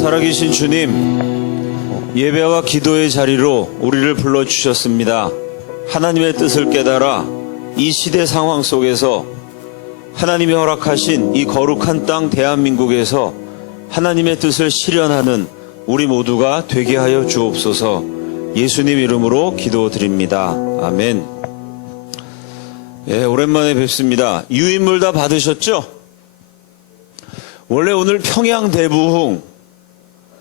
살아계신 주님, 예배와 기도의 자리로 우리를 불러주셨습니다. 하나님의 뜻을 깨달아 이 시대 상황 속에서 하나님이 허락하신 이 거룩한 땅 대한민국에서 하나님의 뜻을 실현하는 우리 모두가 되게 하여 주옵소서. 예수님 이름으로 기도드립니다. 아멘. 오랜만에 뵙습니다. 유인물 다 받으셨죠? 원래 오늘 평양 대부흥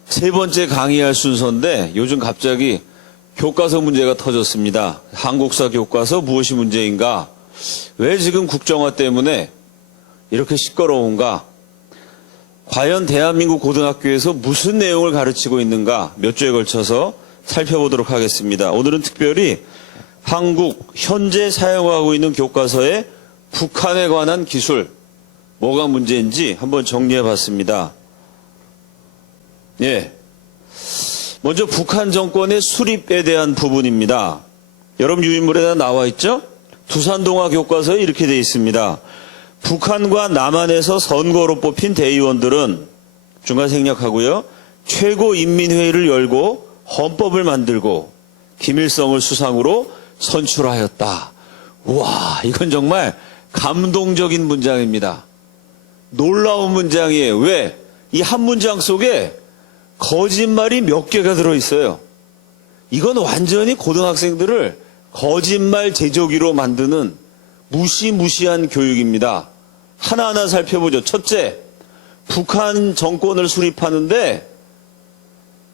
세 번째 강의할 순서인데 요즘 갑자기 교과서 문제가 터졌습니다. 한국사 교과서 무엇이 문제인가? 왜 지금 국정화 때문에 이렇게 시끄러운가? 과연 대한민국 고등학교에서 무슨 내용을 가르치고 있는가? 몇 주에 걸쳐서 살펴보도록 하겠습니다. 오늘은 특별히 한국 현재 사용하고 있는 교과서의 북한에 관한 기술, 뭐가 문제인지 한번 정리해 봤습니다. 먼저 북한 정권의 수립에 대한 부분입니다. 여러분 유인물에 나와 있죠? 두산동화 교과서에 이렇게 되어 있습니다. 북한과 남한에서 선거로 뽑힌 대의원들은, 중간 생략하고요, 최고인민회의를 열고 헌법을 만들고 김일성을 수상으로 선출하였다. 우와, 이건 정말 감동적인 문장입니다. 놀라운 문장이에요. 왜? 이 한 문장 속에 거짓말이 몇 개가 들어있어요. 이건 완전히 고등학생들을 거짓말 제조기로 만드는 무시무시한 교육입니다. 하나하나 살펴보죠. 첫째, 북한 정권을 수립하는데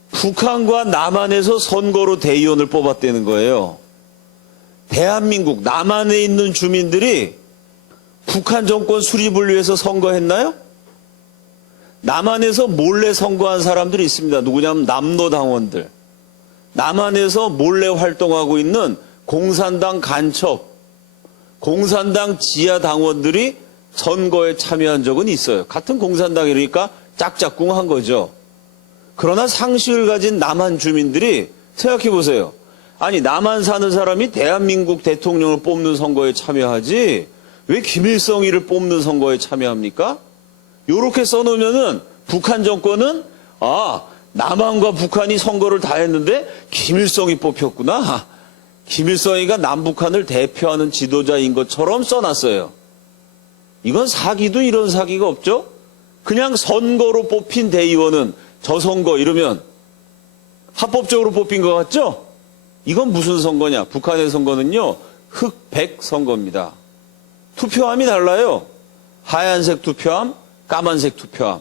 북한과 남한에서 선거로 대의원을 뽑았다는 거예요. 대한민국 남한에 있는 주민들이 북한 정권 수립을 위해서 선거했나요? 남한에서 몰래 선거한 사람들이 있습니다. 누구냐면 남노당원들. 남한에서 몰래 활동하고 있는 공산당 간첩, 공산당 지하 당원들이 선거에 참여한 적은 있어요. 같은 공산당이니까 짝짝꿍한 거죠. 그러나 상식을 가진 남한 주민들이 생각해 보세요. 아니, 남한 사는 사람이 대한민국 대통령을 뽑는 선거에 참여하지 왜 김일성이를 뽑는 선거에 참여합니까? 요렇게 써놓으면은 북한 정권은 남한과 북한이 선거를 다 했는데 김일성이 뽑혔구나. 김일성이가 남북한을 대표하는 지도자인 것처럼 써놨어요. 이건 사기도 이런 사기가 없죠? 그냥 선거로 뽑힌 대의원은 저 선거 이러면 합법적으로 뽑힌 것 같죠? 이건 무슨 선거냐? 북한의 선거는요, 흑백 선거입니다. 투표함이 달라요. 하얀색 투표함, 까만색 투표함.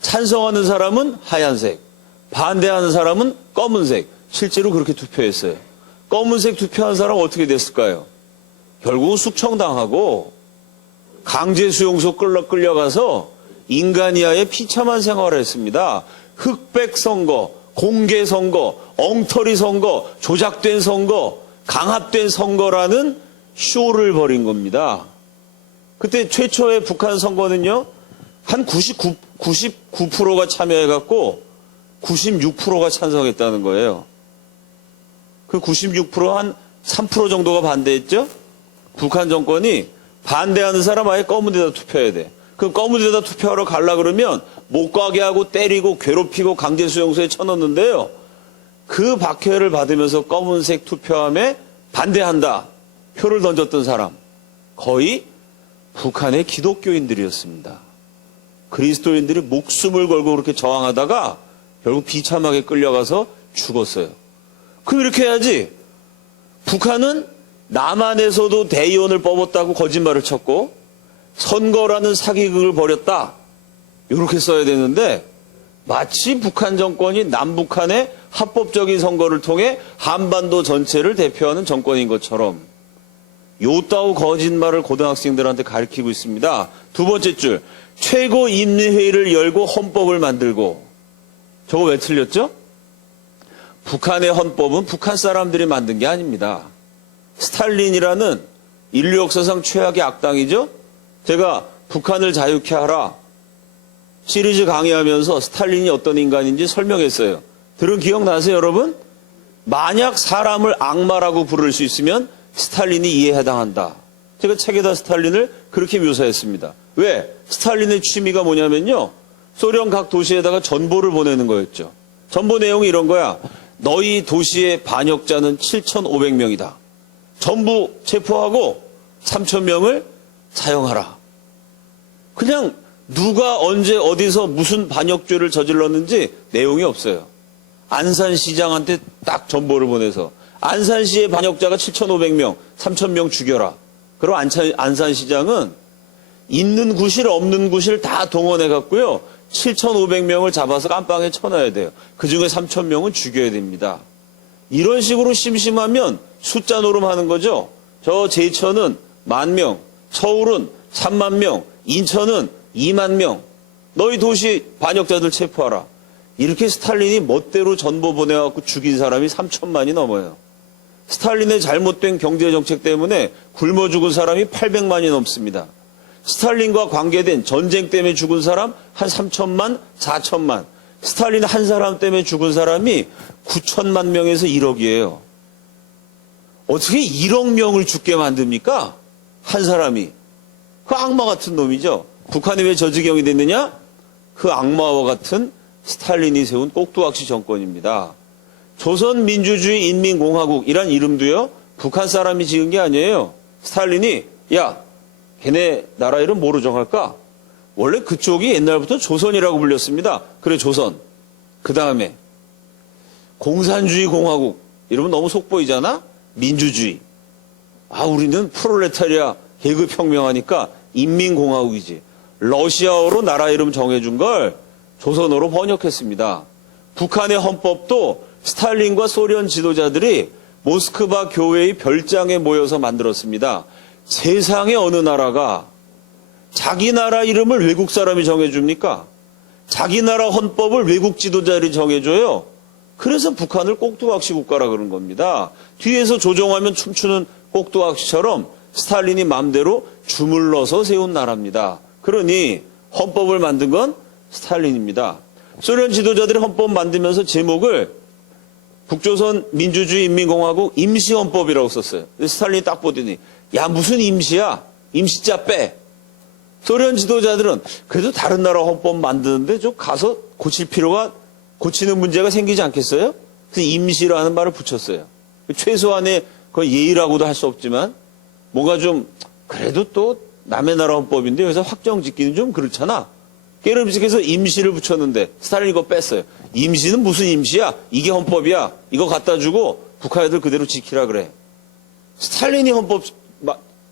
찬성하는 사람은 하얀색, 반대하는 사람은 검은색. 실제로 그렇게 투표했어요. 검은색 투표한 사람은 어떻게 됐을까요? 결국은 숙청당하고 강제수용소 끌려가서 인간이하의 비참한 생활을 했습니다. 흑백 선거, 공개 선거, 엉터리 선거, 조작된 선거, 강압된 선거라는 쇼를 벌인 겁니다. 그때 최초의 북한 선거는요, 한 99%가 참여해갖고 96%가 찬성했다는 거예요. 그 96% 한 3% 정도가 반대했죠? 북한 정권이 반대하는 사람 아예 검은 데다 투표해야 돼. 그 검은 데다 투표하러 가려 그러면 못 가게 하고 때리고 괴롭히고 강제수용소에 쳐넣는데요. 그 박해를 받으면서 검은색 투표함에 반대한다. 표를 던졌던 사람. 거의 북한의 기독교인들이었습니다. 그리스도인들이 목숨을 걸고 그렇게 저항하다가 결국 비참하게 끌려가서 죽었어요. 그럼 이렇게 해야지. 북한은 남한에서도 대의원을 뽑았다고 거짓말을 쳤고 선거라는 사기극을 벌였다. 이렇게 써야 되는데 마치 북한 정권이 남북한의 합법적인 선거를 통해 한반도 전체를 대표하는 정권인 것처럼 요따우 거짓말을 고등학생들한테 가르치고 있습니다. 두 번째 줄, 최고인민회의를 열고 헌법을 만들고. 저거 왜 틀렸죠? 북한의 헌법은 북한 사람들이 만든 게 아닙니다. 스탈린이라는 인류 역사상 최악의 악당이죠? 제가 북한을 자유케 하라 시리즈 강의하면서 스탈린이 어떤 인간인지 설명했어요. 들은 기억나세요, 여러분? 만약 사람을 악마라고 부를 수 있으면 스탈린이 이에 해당한다. 제가 책에다 스탈린을 그렇게 묘사했습니다. 왜? 스탈린의 취미가 뭐냐면요, 소련 각 도시에다가 전보를 보내는 거였죠. 전보 내용이 이런 거야. 너희 도시의 반역자는 7,500명이다. 전부 체포하고 3,000명을 사형하라. 그냥 누가 언제 어디서 무슨 반역죄를 저질렀는지 내용이 없어요. 안산시장한테 딱 전보를 보내서 안산시의 반역자가 7,500명, 3,000명 죽여라. 그럼 안산시장은 있는 구실 없는 구실 다 동원해 갖고요. 7,500명을 잡아서 깜빵에 쳐놔야 돼요. 그중에 3,000명은 죽여야 됩니다. 이런 식으로 심심하면 숫자 노름하는 거죠. 저 제천은 10,000명, 서울은 30,000명, 인천은 20,000명. 너희 도시 반역자들 체포하라. 이렇게 스탈린이 멋대로 전보 보내갖고 죽인 사람이 3,000만이 넘어요. 스탈린의 잘못된 경제정책 때문에 굶어 죽은 사람이 800만이 넘습니다. 스탈린과 관계된 전쟁 때문에 죽은 사람 한 3,000만, 4,000만. 스탈린 한 사람 때문에 죽은 사람이 9천만 명에서 1억이에요. 어떻게 1억 명을 죽게 만듭니까? 한 사람이. 그 악마 같은 놈이죠. 북한이 왜 저지경이 됐느냐? 그 악마와 같은 스탈린이 세운 꼭두각시 정권입니다. 조선민주주의 인민공화국이란 이름도요, 북한 사람이 지은 게 아니에요. 스탈린이, 야, 걔네 나라 이름 뭐로 정할까? 원래 그쪽이 옛날부터 조선이라고 불렸습니다. 그래, 조선. 그 다음에 공산주의 공화국. 이러면 너무 속보이잖아? 민주주의. 아, 우리는 프롤레타리아 계급혁명하니까 인민공화국이지. 러시아어로 나라 이름 정해준 걸 조선어로 번역했습니다. 북한의 헌법도 스탈린과 소련 지도자들이 모스크바 교회의 별장에 모여서 만들었습니다. 세상의 어느 나라가 자기 나라 이름을 외국 사람이 정해줍니까? 자기 나라 헌법을 외국 지도자들이 정해줘요. 그래서 북한을 꼭두각시 국가라 그런 겁니다. 뒤에서 조종하면 춤추는 꼭두각시처럼 스탈린이 마음대로 주물러서 세운 나라입니다. 그러니 헌법을 만든 건 스탈린입니다. 소련 지도자들이 헌법 만들면서 제목을 북조선 민주주의 인민공화국 임시헌법이라고 썼어요. 스탈린이 딱 보더니 야, 무슨 임시야? 임시자 빼. 소련 지도자들은 그래도 다른 나라 헌법 만드는데 좀 가서 고치는 문제가 생기지 않겠어요? 그래서 임시라는 말을 붙였어요. 최소한의 그 예의라고도 할 수 없지만 뭔가 좀 그래도 또 남의 나라 헌법인데 여기서 확정 짓기는 좀 그렇잖아. 깨름직해서 임시를 붙였는데 스탈린 이거 뺐어요. 임시는 무슨 임시야? 이게 헌법이야. 이거 갖다 주고 북한 애들 그대로 지키라 그래. 스탈린이 헌법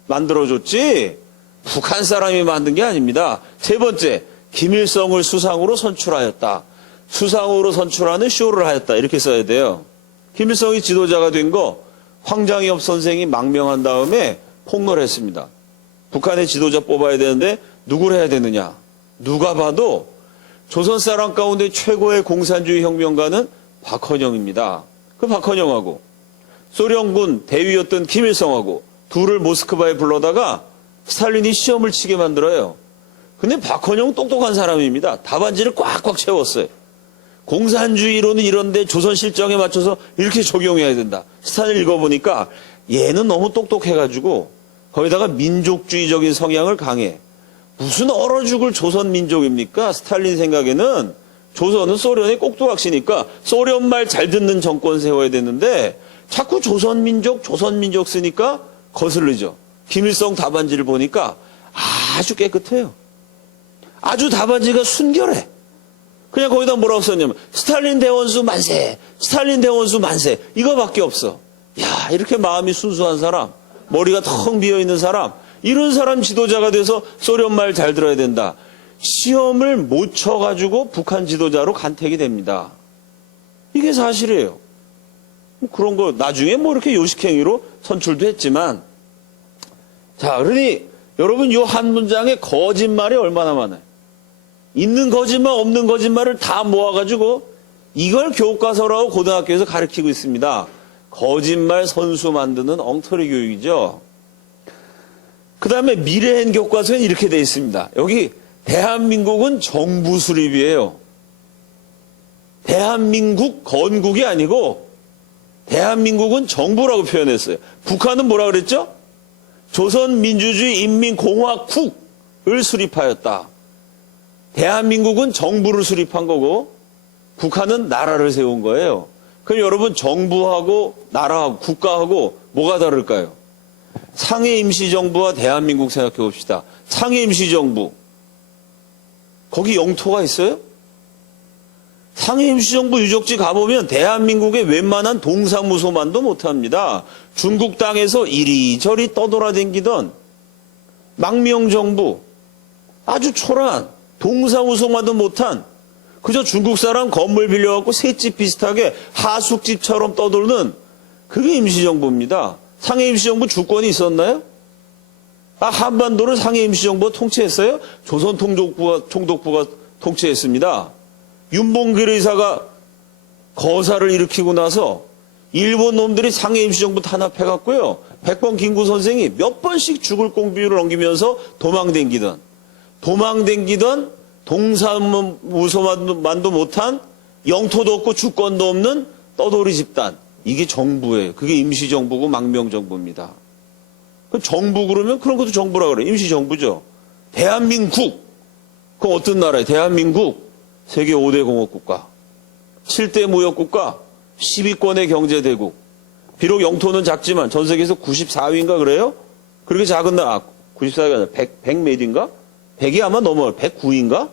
만들어줬지 북한 사람이 만든 게 아닙니다. 세 번째, 김일성을 수상으로 선출하였다. 수상으로 선출하는 쇼를 하였다. 이렇게 써야 돼요. 김일성이 지도자가 된 거 황장엽 선생이 망명한 다음에 폭로를 했습니다. 북한의 지도자 뽑아야 되는데 누구를 해야 되느냐. 누가 봐도 조선 사람 가운데 최고의 공산주의 혁명가는 박헌영입니다. 그 박헌영하고 소련군 대위였던 김일성하고 둘을 모스크바에 불러다가 스탈린이 시험을 치게 만들어요. 근데 박헌영 똑똑한 사람입니다. 답안지를 꽉꽉 채웠어요. 공산주의로는 이런데 조선 실정에 맞춰서 이렇게 적용해야 된다. 스탈린 읽어보니까 얘는 너무 똑똑해가지고 거기다가 민족주의적인 성향을 강해. 무슨 얼어 죽을 조선 민족입니까? 스탈린 생각에는 조선은 소련의 꼭두각시니까 소련 말 잘 듣는 정권 세워야 되는데 자꾸 조선 민족 쓰니까 거슬리죠. 김일성 답안지를 보니까 아주 깨끗해요. 아주 답안지가 순결해. 그냥 거기다 뭐라고 썼냐면 스탈린 대원수 만세, 스탈린 대원수 만세 이거밖에 없어. 야, 이렇게 마음이 순수한 사람, 머리가 텅 비어있는 사람, 이런 사람 지도자가 돼서 소련 말 잘 들어야 된다. 시험을 못 쳐가지고 북한 지도자로 간택이 됩니다. 이게 사실이에요. 그런 거 나중에 뭐 이렇게 요식행위로 선출도 했지만, 자, 그러니 여러분 요 한 문장에 거짓말이 얼마나 많아요. 있는 거짓말 없는 거짓말을 다 모아가지고 이걸 교과서라고 고등학교에서 가르치고 있습니다. 거짓말 선수 만드는 엉터리 교육이죠. 그 다음에 미래엔 교과서엔 이렇게 되어 있습니다. 여기 대한민국은 정부 수립이에요. 대한민국 건국이 아니고 대한민국은 정부라고 표현했어요. 북한은 뭐라 그랬죠? 조선민주주의 인민공화국을 수립하였다. 대한민국은 정부를 수립한 거고 북한은 나라를 세운 거예요. 그럼 여러분 정부하고 나라하고 국가하고 뭐가 다를까요? 상해 임시정부와 대한민국 생각해 봅시다. 상해 임시정부 거기 영토가 있어요? 상해 임시정부 유적지 가보면 대한민국의 웬만한 동사무소만도 못합니다. 중국 땅에서 이리저리 떠돌아다니던 망명정부 아주 초라한 동사무소만도 못한 그저 중국 사람 건물 빌려갖고 새집 비슷하게 하숙집처럼 떠돌는 그게 임시정부입니다. 상해 임시정부 주권이 있었나요? 한반도를 상해 임시정부가 통치했어요? 조선총독부가 통치했습니다. 윤봉길 의사가 거사를 일으키고 나서 일본 놈들이 상해 임시정부 탄압해갖고요. 백범 김구 선생이 몇 번씩 죽을 공비율을 넘기면서 도망댕기던 동사무소만도 못한 영토도 없고 주권도 없는 떠돌이 집단. 이게 정부예요. 그게 임시정부고 망명정부입니다. 정부 그러면 그런 것도 정부라 그래요. 임시정부죠. 대한민국. 그럼 어떤 나라예요? 대한민국. 세계 5대 공업국가. 7대 무역국가. 10위권의 경제대국. 비록 영토는 작지만 전 세계에서 94위인가 그래요? 그렇게 작은 나라. 94위가 아니라 100 몇인가? 100이 아마 넘어요. 109위인가?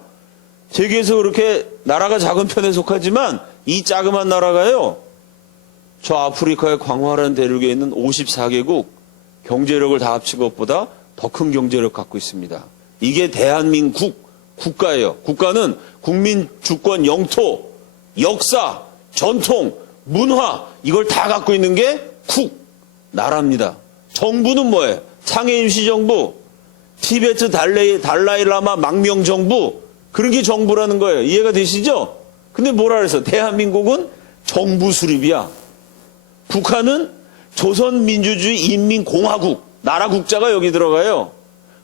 세계에서 그렇게 나라가 작은 편에 속하지만 이 자그만 나라가요. 저 아프리카의 광활한 대륙에 있는 54개국 경제력을 다 합친 것보다 더 큰 경제력 갖고 있습니다. 이게 대한민국 국가예요. 국가는 국민 주권, 영토, 역사, 전통, 문화 이걸 다 갖고 있는 게 나라입니다. 정부는 뭐예요? 상해 임시정부, 티베트 달라이라마 망명정부 그런 게 정부라는 거예요. 이해가 되시죠? 근데 뭐라 그랬어? 대한민국은 정부 수립이야. 북한은 조선민주주의 인민공화국 나라 국자가 여기 들어가요.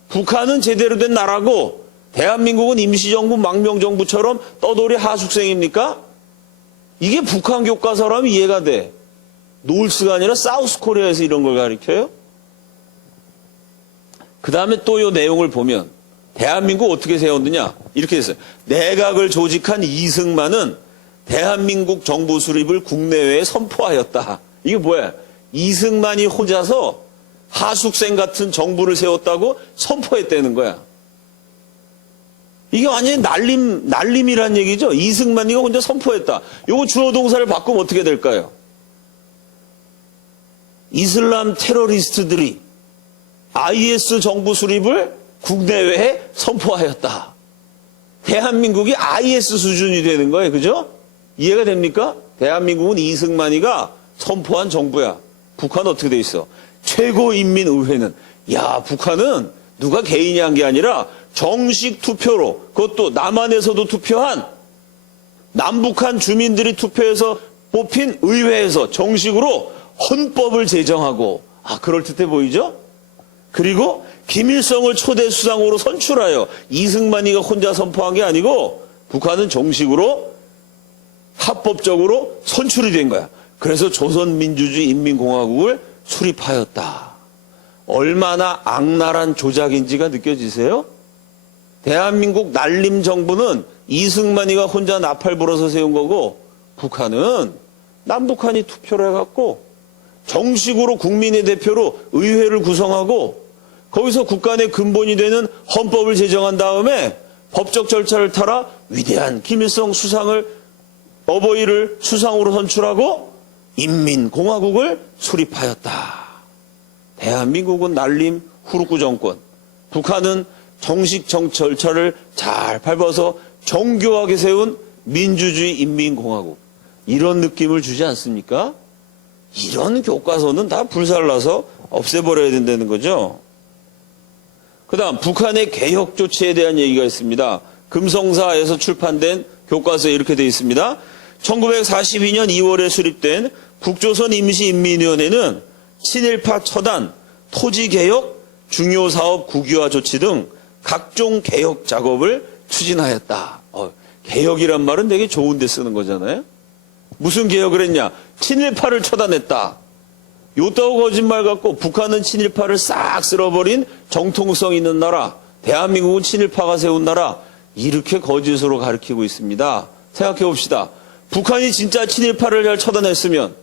북한은 제대로 된 나라고 대한민국은 임시정부 망명정부처럼 떠돌이 하숙생입니까? 이게 북한 교과서라면 이해가 돼. 노을스가 아니라 사우스코리아에서 이런 걸 가르쳐요? 그 다음에 또 이 내용을 보면 대한민국 어떻게 세웠느냐 이렇게 됐어요. 내각을 조직한 이승만은 대한민국 정부 수립을 국내외에 선포하였다. 이게 뭐야? 이승만이 혼자서 하숙생 같은 정부를 세웠다고 선포했다는 거야. 이게 완전히 날림이란 얘기죠. 이승만이가 혼자 선포했다. 요거 주어 동사를 바꾸면 어떻게 될까요? 이슬람 테러리스트들이 IS 정부 수립을 국내외에 선포하였다. 대한민국이 IS 수준이 되는 거예요. 그죠? 이해가 됩니까? 대한민국은 이승만이가 선포한 정부야. 북한은 어떻게 돼 있어? 최고인민의회는 북한은 누가 개인이 한 게 아니라 정식 투표로 그것도 남한에서도 투표한 남북한 주민들이 투표해서 뽑힌 의회에서 정식으로 헌법을 제정하고 그럴듯해 보이죠? 그리고 김일성을 초대 수상으로 선출하여 이승만이가 혼자 선포한 게 아니고 북한은 정식으로 합법적으로 선출이 된 거야. 그래서 조선민주주의 인민공화국을 수립하였다. 얼마나 악랄한 조작인지가 느껴지세요? 대한민국 날림 정부는 이승만이가 혼자 나팔 불어서 세운 거고 북한은 남북한이 투표를 해갖고 정식으로 국민의 대표로 의회를 구성하고 거기서 국가 내 근본이 되는 헌법을 제정한 다음에 법적 절차를 따라 위대한 김일성 수상을 어버이를 수상으로 선출하고 인민공화국을 수립하였다. 대한민국은 날림 후르쿠 정권, 북한은 정식 절차를 잘 밟아서 정교하게 세운 민주주의 인민공화국. 이런 느낌을 주지 않습니까? 이런 교과서는 다 불살라서 없애버려야 된다는 거죠. 그 다음 북한의 개혁 조치에 대한 얘기가 있습니다. 금성사에서 출판된 교과서에 이렇게 되어 있습니다. 1942년 2월에 수립된 북조선 임시인민위원회는 친일파 처단, 토지개혁, 중요사업 국유화 조치 등 각종 개혁 작업을 추진하였다. 개혁이란 말은 되게 좋은 데 쓰는 거잖아요. 무슨 개혁을 했냐? 친일파를 처단했다. 요따오 거짓말 갖고 북한은 친일파를 싹 쓸어버린 정통성 있는 나라, 대한민국은 친일파가 세운 나라, 이렇게 거짓으로 가리키고 있습니다. 생각해 봅시다. 북한이 진짜 친일파를 잘 처단했으면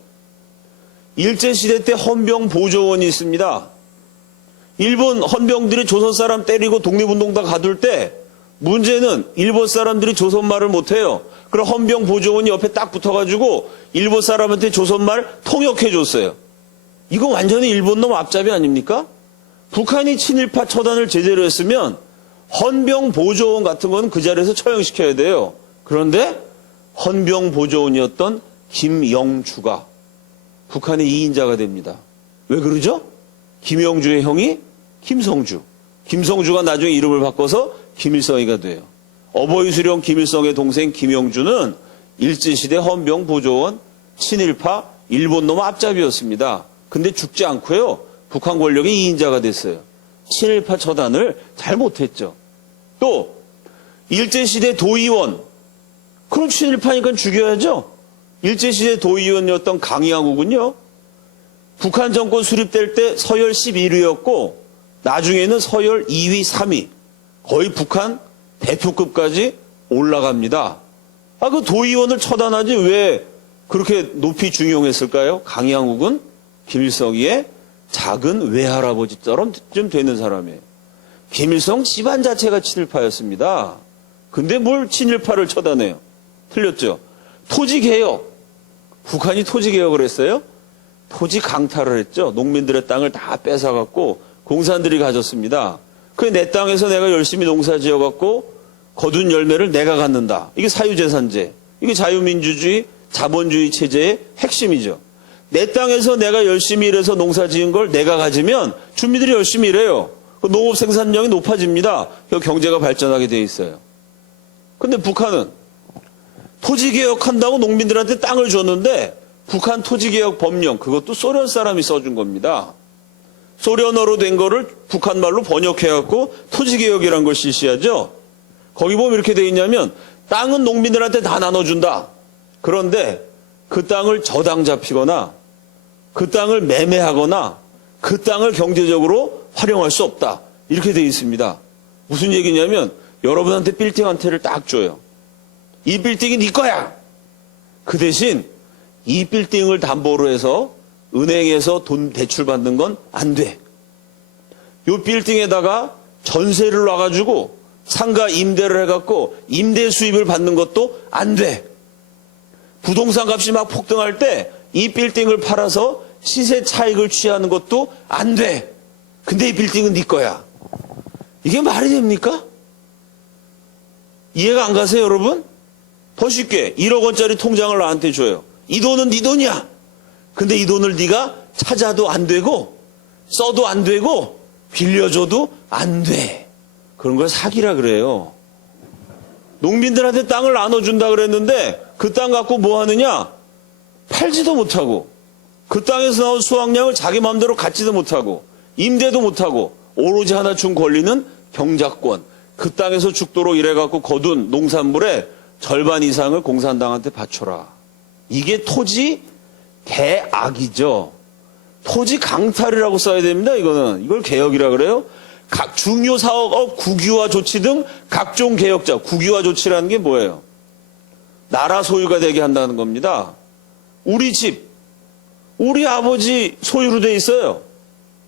일제시대 때 헌병보조원이 있습니다. 일본 헌병들이 조선 사람 때리고 독립운동 다 가둘 때 문제는 일본 사람들이 조선말을 못해요. 그럼 헌병보조원이 옆에 딱 붙어가지고 일본 사람한테 조선말 통역해줬어요. 이거 완전히 일본 놈 앞잡이 아닙니까? 북한이 친일파 처단을 제대로 했으면 헌병보조원 같은 건 그 자리에서 처형시켜야 돼요. 그런데 헌병보조원이었던 김영주가 북한의 2인자가 됩니다. 왜 그러죠? 김영주의 형이 김성주. 김성주가 나중에 이름을 바꿔서 김일성이가 돼요. 어버이 수령 김일성의 동생 김영주는 일제시대 헌병보조원 친일파 일본 놈 앞잡이였습니다. 근데 죽지 않고요. 북한 권력의 2인자가 됐어요. 친일파 처단을 잘 못했죠. 또 일제시대 도의원. 그럼 친일파니까 죽여야죠. 일제시대 도의원이었던 강양욱은요. 북한 정권 수립될 때 서열 11위였고 나중에는 서열 2위, 3위. 거의 북한 대표급까지 올라갑니다. 그 도의원을 처단하지 왜 그렇게 높이 중용했을까요? 강양욱은 김일성의 작은 외할아버지처럼 좀 되는 사람이에요. 김일성 집안 자체가 친일파였습니다. 근데 뭘 친일파를 처단해요? 틀렸죠. 토지개혁. 북한이 토지개혁을 했어요? 토지 강탈을 했죠. 농민들의 땅을 다 뺏어갖고 공산들이 가졌습니다. 그 내 땅에서 내가 열심히 농사 지어갖고 거둔 열매를 내가 갖는다. 이게 사유재산제. 이게 자유민주주의, 자본주의 체제의 핵심이죠. 내 땅에서 내가 열심히 일해서 농사 지은 걸 내가 가지면 주민들이 열심히 일해요. 농업 생산량이 높아집니다. 경제가 발전하게 돼 있어요. 근데 북한은 토지개혁한다고 농민들한테 땅을 줬는데 북한 토지개혁 법령, 그것도 소련 사람이 써준 겁니다. 소련어로 된 거를 북한 말로 번역해갖고 토지개혁이라는 걸 실시하죠. 거기 보면 이렇게 돼 있냐면 땅은 농민들한테 다 나눠준다. 그런데 그 땅을 저당 잡히거나 그 땅을 매매하거나 그 땅을 경제적으로 활용할 수 없다. 이렇게 돼 있습니다. 무슨 얘기냐면 여러분한테 빌딩 한 채를 딱 줘요. 이 빌딩이 네 거야. 그 대신 이 빌딩을 담보로 해서 은행에서 돈 대출받는 건 안 돼. 이 빌딩에다가 전세를 놔가지고 상가 임대를 해갖고 임대 수입을 받는 것도 안 돼. 부동산 값이 막 폭등할 때 이 빌딩을 팔아서 시세 차익을 취하는 것도 안 돼. 근데 이 빌딩은 네 거야. 이게 말이 됩니까? 이해가 안 가세요, 여러분? 더 쉽게 1억 원짜리 통장을 나한테 줘요. 이 돈은 네 돈이야. 근데 이 돈을 네가 찾아도 안 되고 써도 안 되고 빌려줘도 안 돼. 그런 걸 사기라 그래요. 농민들한테 땅을 나눠준다 그랬는데 그 땅 갖고 뭐 하느냐? 팔지도 못하고 그 땅에서 나온 수확량을 자기 마음대로 갖지도 못하고 임대도 못하고 오로지 하나 준 권리는 경작권. 그 땅에서 죽도록 일해갖고 거둔 농산물의 절반 이상을 공산당한테 바쳐라. 이게 토지 개악이죠. 토지 강탈이라고 써야 됩니다. 이걸 개혁이라 그래요. 각 중요 사업, 국유화 조치 등 각종 개혁자. 국유화 조치라는 게 뭐예요? 나라 소유가 되게 한다는 겁니다. 우리 집, 우리 아버지 소유로 돼 있어요.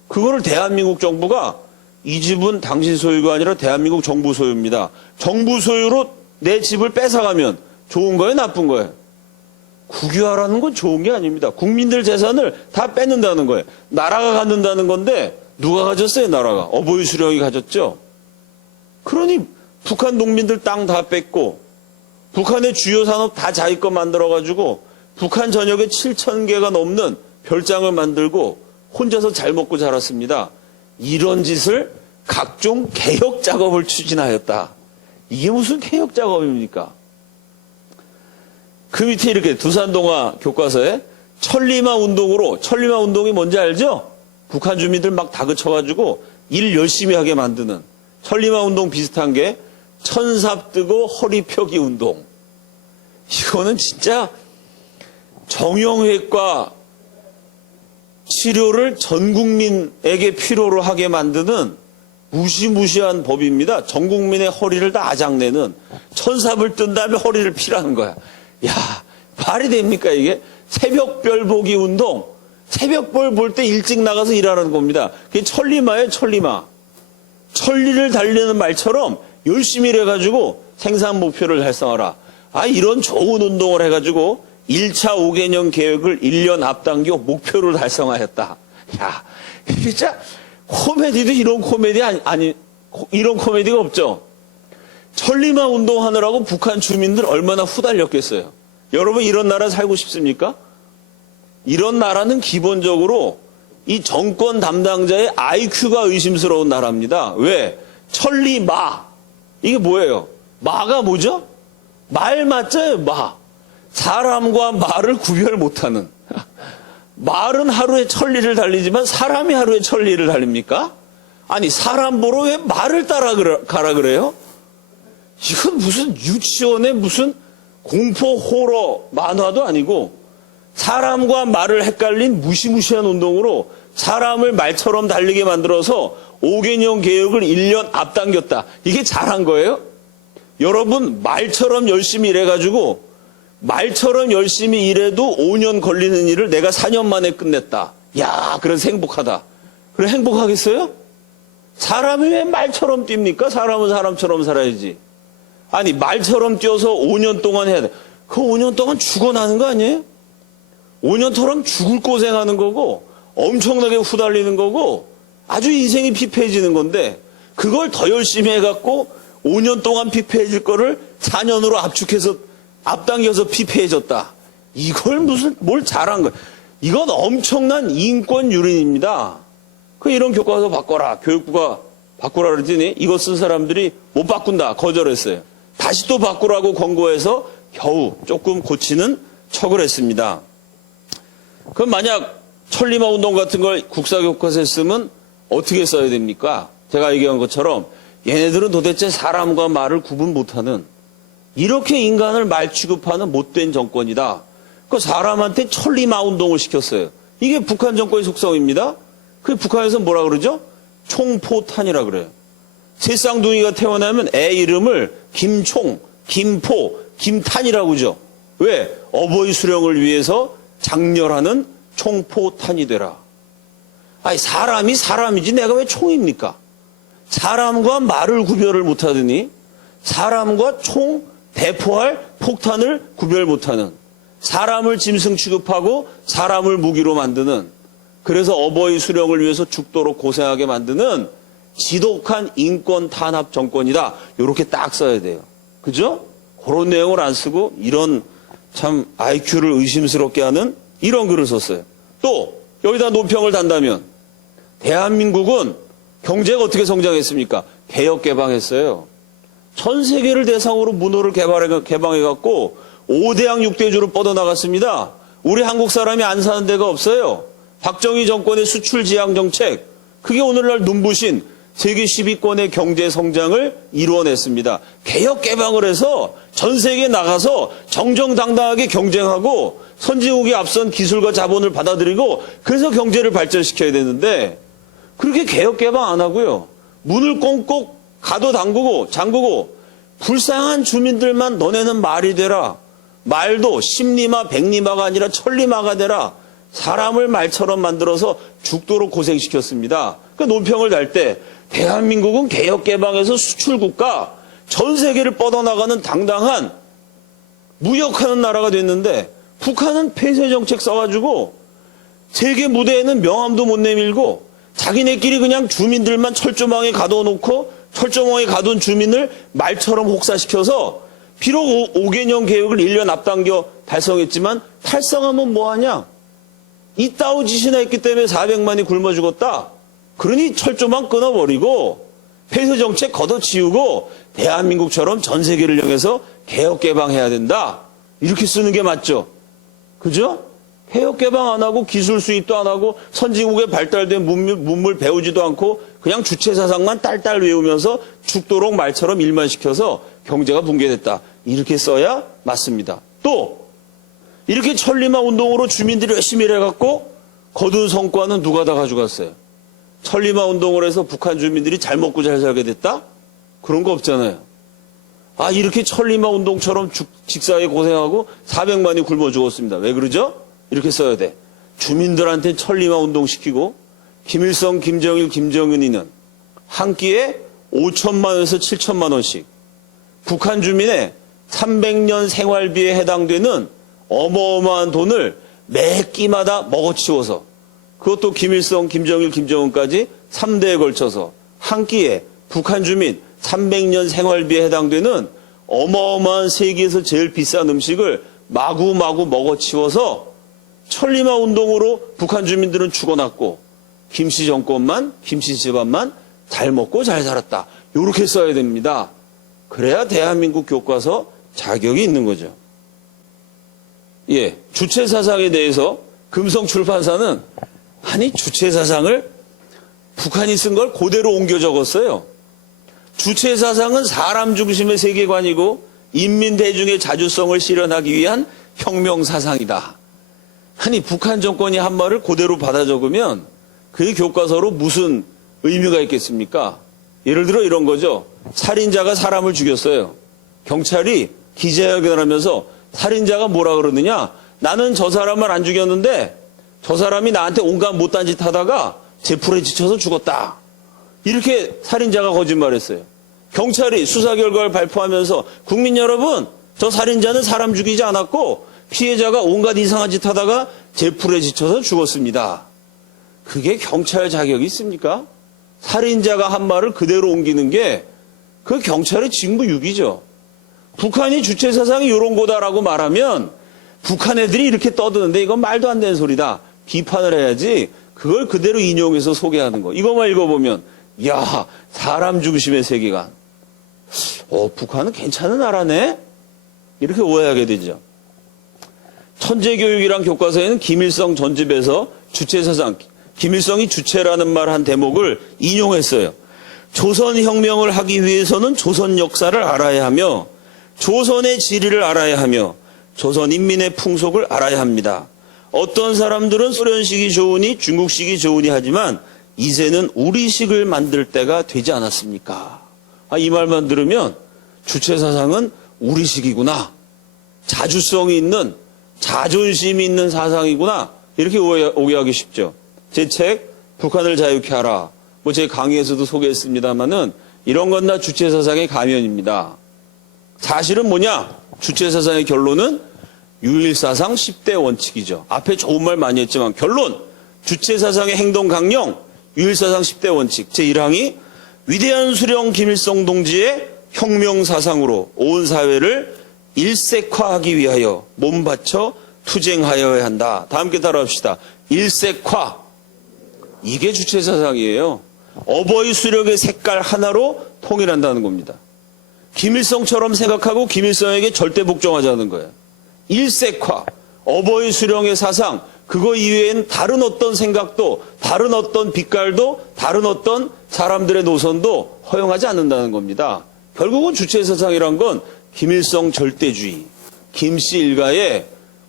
그거를 대한민국 정부가 이 집은 당신 소유가 아니라 대한민국 정부 소유입니다. 정부 소유로 내 집을 뺏어가면 좋은 거예요, 나쁜 거예요? 국유화라는 건 좋은 게 아닙니다. 국민들 재산을 다 뺏는다는 거예요. 나라가 갖는다는 건데 누가 가졌어요, 나라가? 어버이 수령이 가졌죠. 그러니 북한 농민들 땅 다 뺏고 북한의 주요 산업 다 자기 거 만들어가지고 북한 전역에 7,000개가 넘는 별장을 만들고 혼자서 잘 먹고 자랐습니다. 이런 짓을 각종 개혁 작업을 추진하였다. 이게 무슨 개혁 작업입니까? 그 밑에 이렇게 두산동화 교과서에 천리마 운동으로, 천리마 운동이 뭔지 알죠? 북한 주민들 막 다그쳐가지고 일 열심히 하게 만드는 천리마 운동 비슷한 게 천삽 뜨고 허리 펴기 운동. 이거는 진짜 정형외과 치료를 전 국민에게 필요로 하게 만드는 무시무시한 법입니다. 전 국민의 허리를 다 아작내는, 천삽을 뜬 다음에 허리를 피라는 거야. 야, 말이 됩니까 이게? 새벽별 보기 운동, 새벽별 볼 때 일찍 나가서 일하는 겁니다. 그게 천리마예요, 천리마. 천리를 달리는 말처럼 열심히 일해가지고 생산 목표를 달성하라. 이런 좋은 운동을 해가지고 1차 5개년 계획을 1년 앞당겨 목표를 달성하였다. 야, 진짜 코미디도 이런 코미디 이런 코미디가 없죠. 천리마 운동하느라고 북한 주민들 얼마나 후달렸겠어요. 여러분 이런 나라 살고 싶습니까? 이런 나라는 기본적으로 이 정권 담당자의 IQ가 의심스러운 나라입니다. 왜? 천리마. 이게 뭐예요? 마가 뭐죠? 말 맞자요, 마. 사람과 말을 구별 못하는. 말은 하루에 천리를 달리지만 사람이 하루에 천리를 달립니까? 아니, 사람 보러 왜 말을 가라 그래요? 이건 무슨 유치원의 무슨 공포 호러 만화도 아니고 사람과 말을 헷갈린 무시무시한 운동으로 사람을 말처럼 달리게 만들어서 5개년 계획을 1년 앞당겼다. 이게 잘한 거예요? 여러분, 말처럼 열심히 일해가지고 말처럼 열심히 일해도 5년 걸리는 일을 내가 4년 만에 끝냈다. 야, 그래서 행복하다. 그래, 행복하겠어요? 사람이 왜 말처럼 뜁니까? 사람은 사람처럼 살아야지. 아니, 말처럼 뛰어서 5년 동안 해야 돼. 그 5년 동안 죽어나는 거 아니에요? 5년 동안 죽을 고생하는 거고 엄청나게 후달리는 거고 아주 인생이 피폐해지는 건데 그걸 더 열심히 해갖고 5년 동안 피폐해질 거를 4년으로 압축해서 앞당겨서 피폐해졌다. 이걸 뭘 잘한 거야. 이건 엄청난 인권 유린입니다. 이런 교과서 바꿔라. 교육부가 바꾸라 그랬더니 이거 쓴 사람들이 못 바꾼다. 거절했어요. 다시 또 바꾸라고 권고해서 겨우 조금 고치는 척을 했습니다. 그럼 만약 천리마 운동 같은 걸 국사교과서에 쓰면 어떻게 써야 됩니까? 제가 얘기한 것처럼 얘네들은 도대체 사람과 말을 구분 못하는 이렇게 인간을 말 취급하는 못된 정권이다. 그 사람한테 천리마 운동을 시켰어요. 이게 북한 정권의 속성입니다. 그 북한에서 뭐라 그러죠? 총포탄이라 그래요. 새 쌍둥이가 태어나면 애 이름을 김총, 김포, 김탄이라고 그러죠. 왜? 어버이 수령을 위해서 장렬하는 총포탄이 되라. 아니, 사람이 사람이지 내가 왜 총입니까? 사람과 말을 구별을 못하더니 사람과 총, 대포할 폭탄을 구별 못하는, 사람을 짐승 취급하고 사람을 무기로 만드는, 그래서 어버이 수령을 위해서 죽도록 고생하게 만드는 지독한 인권 탄압 정권이다. 이렇게 딱 써야 돼요. 그죠? 그런 내용을 안 쓰고 이런 참 IQ를 의심스럽게 하는 이런 글을 썼어요. 또 여기다 논평을 단다면 대한민국은 경제가 어떻게 성장했습니까? 개혁 개방했어요. 전 세계를 대상으로 문호를 개방해갖고 5대양 6대주로 뻗어나갔습니다. 우리 한국 사람이 안 사는 데가 없어요. 박정희 정권의 수출 지향 정책, 그게 오늘날 눈부신 세계 10위권의 경제 성장을 이루어냈습니다. 개혁 개방을 해서 전 세계에 나가서 정정당당하게 경쟁하고 선진국이 앞선 기술과 자본을 받아들이고 그래서 경제를 발전시켜야 되는데 그렇게 개혁 개방 안 하고요. 문을 꽁꽁 잠그고 불쌍한 주민들만 너네는 말이 되라. 말도 십리마 백리마가 아니라 천리마가 되라. 사람을 말처럼 만들어서 죽도록 고생시켰습니다. 그 논평을 달 때 대한민국은 개혁 개방에서 수출국가, 전 세계를 뻗어나가는 당당한 무역하는 나라가 됐는데 북한은 폐쇄 정책 써가지고 세계 무대에는 명함도 못 내밀고 자기네끼리 그냥 주민들만 철조망에 가둬놓고 철조망에 가둔 주민을 말처럼 혹사시켜서 비록 5개년 계획을 1년 앞당겨 달성했지만 탈성하면 뭐하냐? 이따오 짓이나 했기 때문에 400만이 굶어 죽었다. 그러니 철조망 끊어버리고 폐쇄 정책 걷어치우고 대한민국처럼 전 세계를 향해서 개혁 개방해야 된다. 이렇게 쓰는 게 맞죠? 그죠? 개혁 개방 안 하고 기술 수입도 안 하고 선진국에 발달된 문물 배우지도 않고 그냥 주체 사상만 딸딸 외우면서 죽도록 말처럼 일만 시켜서 경제가 붕괴됐다. 이렇게 써야 맞습니다. 또 이렇게 천리마 운동으로 주민들이 열심히 일해갖고 거둔 성과는 누가 다 가져갔어요? 천리마 운동을 해서 북한 주민들이 잘 먹고 잘 살게 됐다? 그런 거 없잖아요. 아, 이렇게 천리마 운동처럼 직사에 고생하고 400만이 굶어 죽었습니다. 왜 그러죠? 이렇게 써야 돼. 주민들한테 천리마 운동 시키고 김일성, 김정일, 김정은이는 한 끼에 5천만 원에서 7천만 원씩 북한 주민의 300년 생활비에 해당되는 어마어마한 돈을 매 끼마다 먹어치워서 그것도 김일성, 김정일, 김정은까지 3대에 걸쳐서 한 끼에 북한 주민 300년 생활비에 해당되는 어마어마한 세계에서 제일 비싼 음식을 마구마구 먹어치워서 천리마 운동으로 북한 주민들은 죽어났고 김씨 정권만, 김씨 집안만 잘 먹고 잘 살았다. 이렇게 써야 됩니다. 그래야 대한민국 교과서 자격이 있는 거죠. 예, 주체사상에 대해서 금성출판사는 아니 주체사상을 북한이 쓴 걸 그대로 옮겨 적었어요. 주체사상은 사람 중심의 세계관이고 인민대중의 자주성을 실현하기 위한 혁명사상이다. 아니 북한 정권이 한 말을 그대로 받아 적으면 그게 교과서로 무슨 의미가 있겠습니까? 예를 들어 이런 거죠. 살인자가 사람을 죽였어요. 경찰이 기자회견을 하면서 살인자가 뭐라 그러느냐? 나는 저 사람을 안 죽였는데 저 사람이 나한테 온갖 못한 짓 하다가 재풀에 지쳐서 죽었다. 이렇게 살인자가 거짓말했어요. 경찰이 수사 결과를 발표하면서 국민 여러분, 저 살인자는 사람 죽이지 않았고 피해자가 온갖 이상한 짓 하다가 재풀에 지쳐서 죽었습니다. 그게 경찰 자격이 있습니까? 살인자가 한 말을 그대로 옮기는 게 그 경찰의 직무유기죠. 북한이 주체사상이 이런 거다라고 말하면 북한 애들이 이렇게 떠드는데 이건 말도 안 되는 소리다. 비판을 해야지 그걸 그대로 인용해서 소개하는 거. 이거만 읽어보면 야, 사람 중심의 세계관. 북한은 괜찮은 나라네? 이렇게 오해하게 되죠. 천재교육이란 교과서에는 김일성 전집에서 주체사상, 김일성이 주체라는 말 한 대목을 인용했어요. 조선혁명을 하기 위해서는 조선 역사를 알아야 하며 조선의 지리를 알아야 하며 조선 인민의 풍속을 알아야 합니다. 어떤 사람들은 소련식이 좋으니 중국식이 좋으니 하지만 이제는 우리식을 만들 때가 되지 않았습니까? 이 말만 들으면 주체사상은 우리식이구나. 자주성이 있는 자존심이 있는 사상이구나. 이렇게 오해하기 쉽죠. 제 책 북한을 자유케 하라. 제 강의에서도 소개했습니다마는 이런 건 다 주체사상의 가면입니다. 사실은 뭐냐? 주체사상의 결론은 유일사상 10대 원칙이죠. 앞에 좋은 말 많이 했지만 결론! 주체사상의 행동 강령, 유일사상 10대 원칙. 제1항이 위대한 수령 김일성 동지의 혁명사상으로 온 사회를 일색화하기 위하여 몸바쳐 투쟁하여야 한다. 다 함께 따라합시다. 일색화. 이게 주체사상이에요. 어버이 수령의 색깔 하나로 통일한다는 겁니다. 김일성처럼 생각하고 김일성에게 절대 복종하자는 거예요. 일색화, 어버이 수령의 사상, 그거 이외엔 다른 어떤 생각도, 다른 어떤 빛깔도, 다른 어떤 사람들의 노선도 허용하지 않는다는 겁니다. 결국은 주체사상이란 건 김일성 절대주의, 김씨 일가의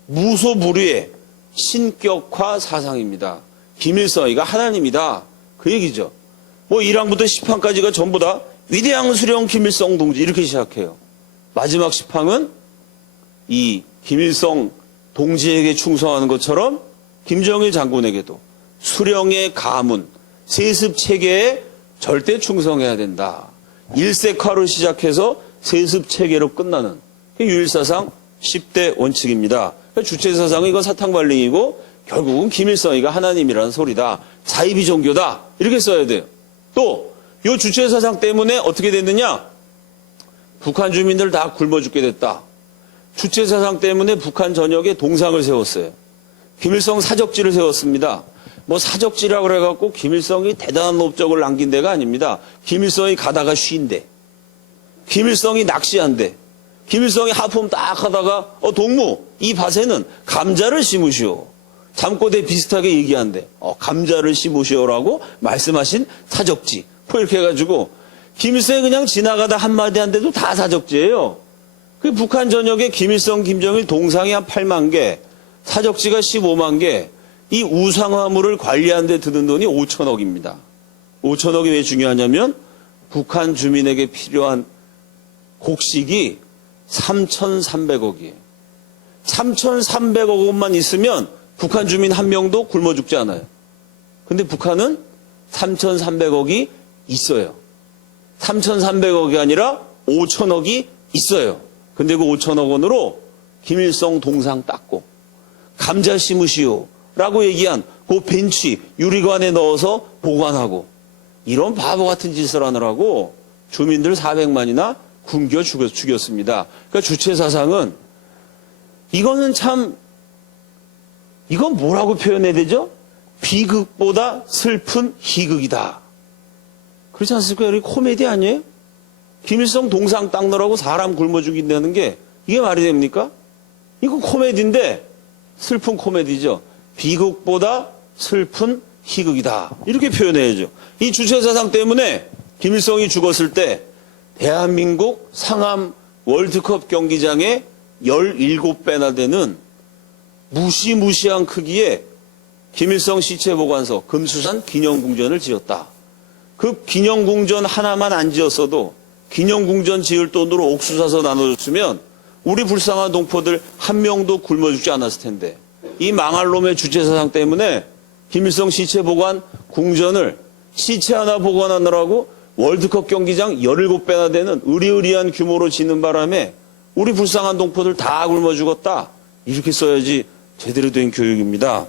무소불위의 신격화 사상입니다. 김일성이가 하나님이다. 그 얘기죠. 1항부터 10항까지가 전부 다 위대한 수령 김일성 동지 이렇게 시작해요. 마지막 10항은 이 김일성 동지에게 충성하는 것처럼 김정일 장군에게도 수령의 가문, 세습 체계에 절대 충성해야 된다. 일색화로 시작해서 세습 체계로 끝나는 유일사상 10대 원칙입니다. 주체사상은 이건 사탕발링이고 결국은 김일성이가 하나님이라는 소리다. 자의비 종교다. 이렇게 써야 돼요. 또 이 주체사상 때문에 어떻게 됐느냐? 북한 주민들 다 굶어 죽게 됐다. 주체사상 때문에 북한 전역에 동상을 세웠어요. 김일성 사적지를 세웠습니다. 사적지라고 그래갖고 김일성이 대단한 업적을 남긴 데가 아닙니다. 김일성이 가다가 쉰데, 김일성이 낚시한데, 김일성이 하품 딱 하다가 동무 이 밭에는 감자를 심으시오. 잠꼬대 비슷하게 얘기한대. 감자를 심으시오라고 말씀하신 사적지. 이렇게 해가지고 김일성이 그냥 지나가다 한마디 한데도 다 사적지예요. 그 북한 전역에 김일성, 김정일 동상이 한 8만 개, 사적지가 15만 개, 이 우상화물을 관리하는 데 드는 돈이 5천억입니다. 5천억이 왜 중요하냐면 북한 주민에게 필요한 곡식이 3,300억이에요. 3,300억 원만 있으면 북한 주민 한 명도 굶어 죽지 않아요. 근데 북한은 3,300억이 있어요. 3,300억이 아니라 5천억이 있어요. 근데 그 5천억 원으로 김일성 동상 닦고 감자 심으시오 라고 얘기한 그 벤치 유리관에 넣어서 보관하고 이런 바보 같은 짓을 하느라고 주민들 400만이나 굶겨 죽였습니다. 그러니까 주체 사상은 이거는 참 이건 뭐라고 표현해야 되죠? 비극보다 슬픈 희극이다. 그렇지 않습니까? 여기 코미디 아니에요? 김일성 동상 닦느라고 사람 굶어 죽인다는 게 이게 말이 됩니까? 이건 코미디인데 슬픈 코미디죠. 비극보다 슬픈 희극이다. 이렇게 표현해야죠. 이 주체사상 때문에 김일성이 죽었을 때 대한민국 상암 월드컵 경기장에 17배나 되는 무시무시한 크기의 김일성 시체보관소 금수산 기념궁전을 지었다. 그 기념궁전 하나만 안 지었어도 기념궁전 지을 돈으로 옥수 사서 나눠줬으면 우리 불쌍한 동포들 한 명도 굶어 죽지 않았을 텐데 이 망할 놈의 주체사상 때문에 김일성 시체보관 궁전을 시체 하나 보관하느라고 월드컵 경기장 17배나 되는 으리으리한 규모로 짓는 바람에 우리 불쌍한 동포들 다 굶어 죽었다. 이렇게 써야지 제대로 된 교육입니다.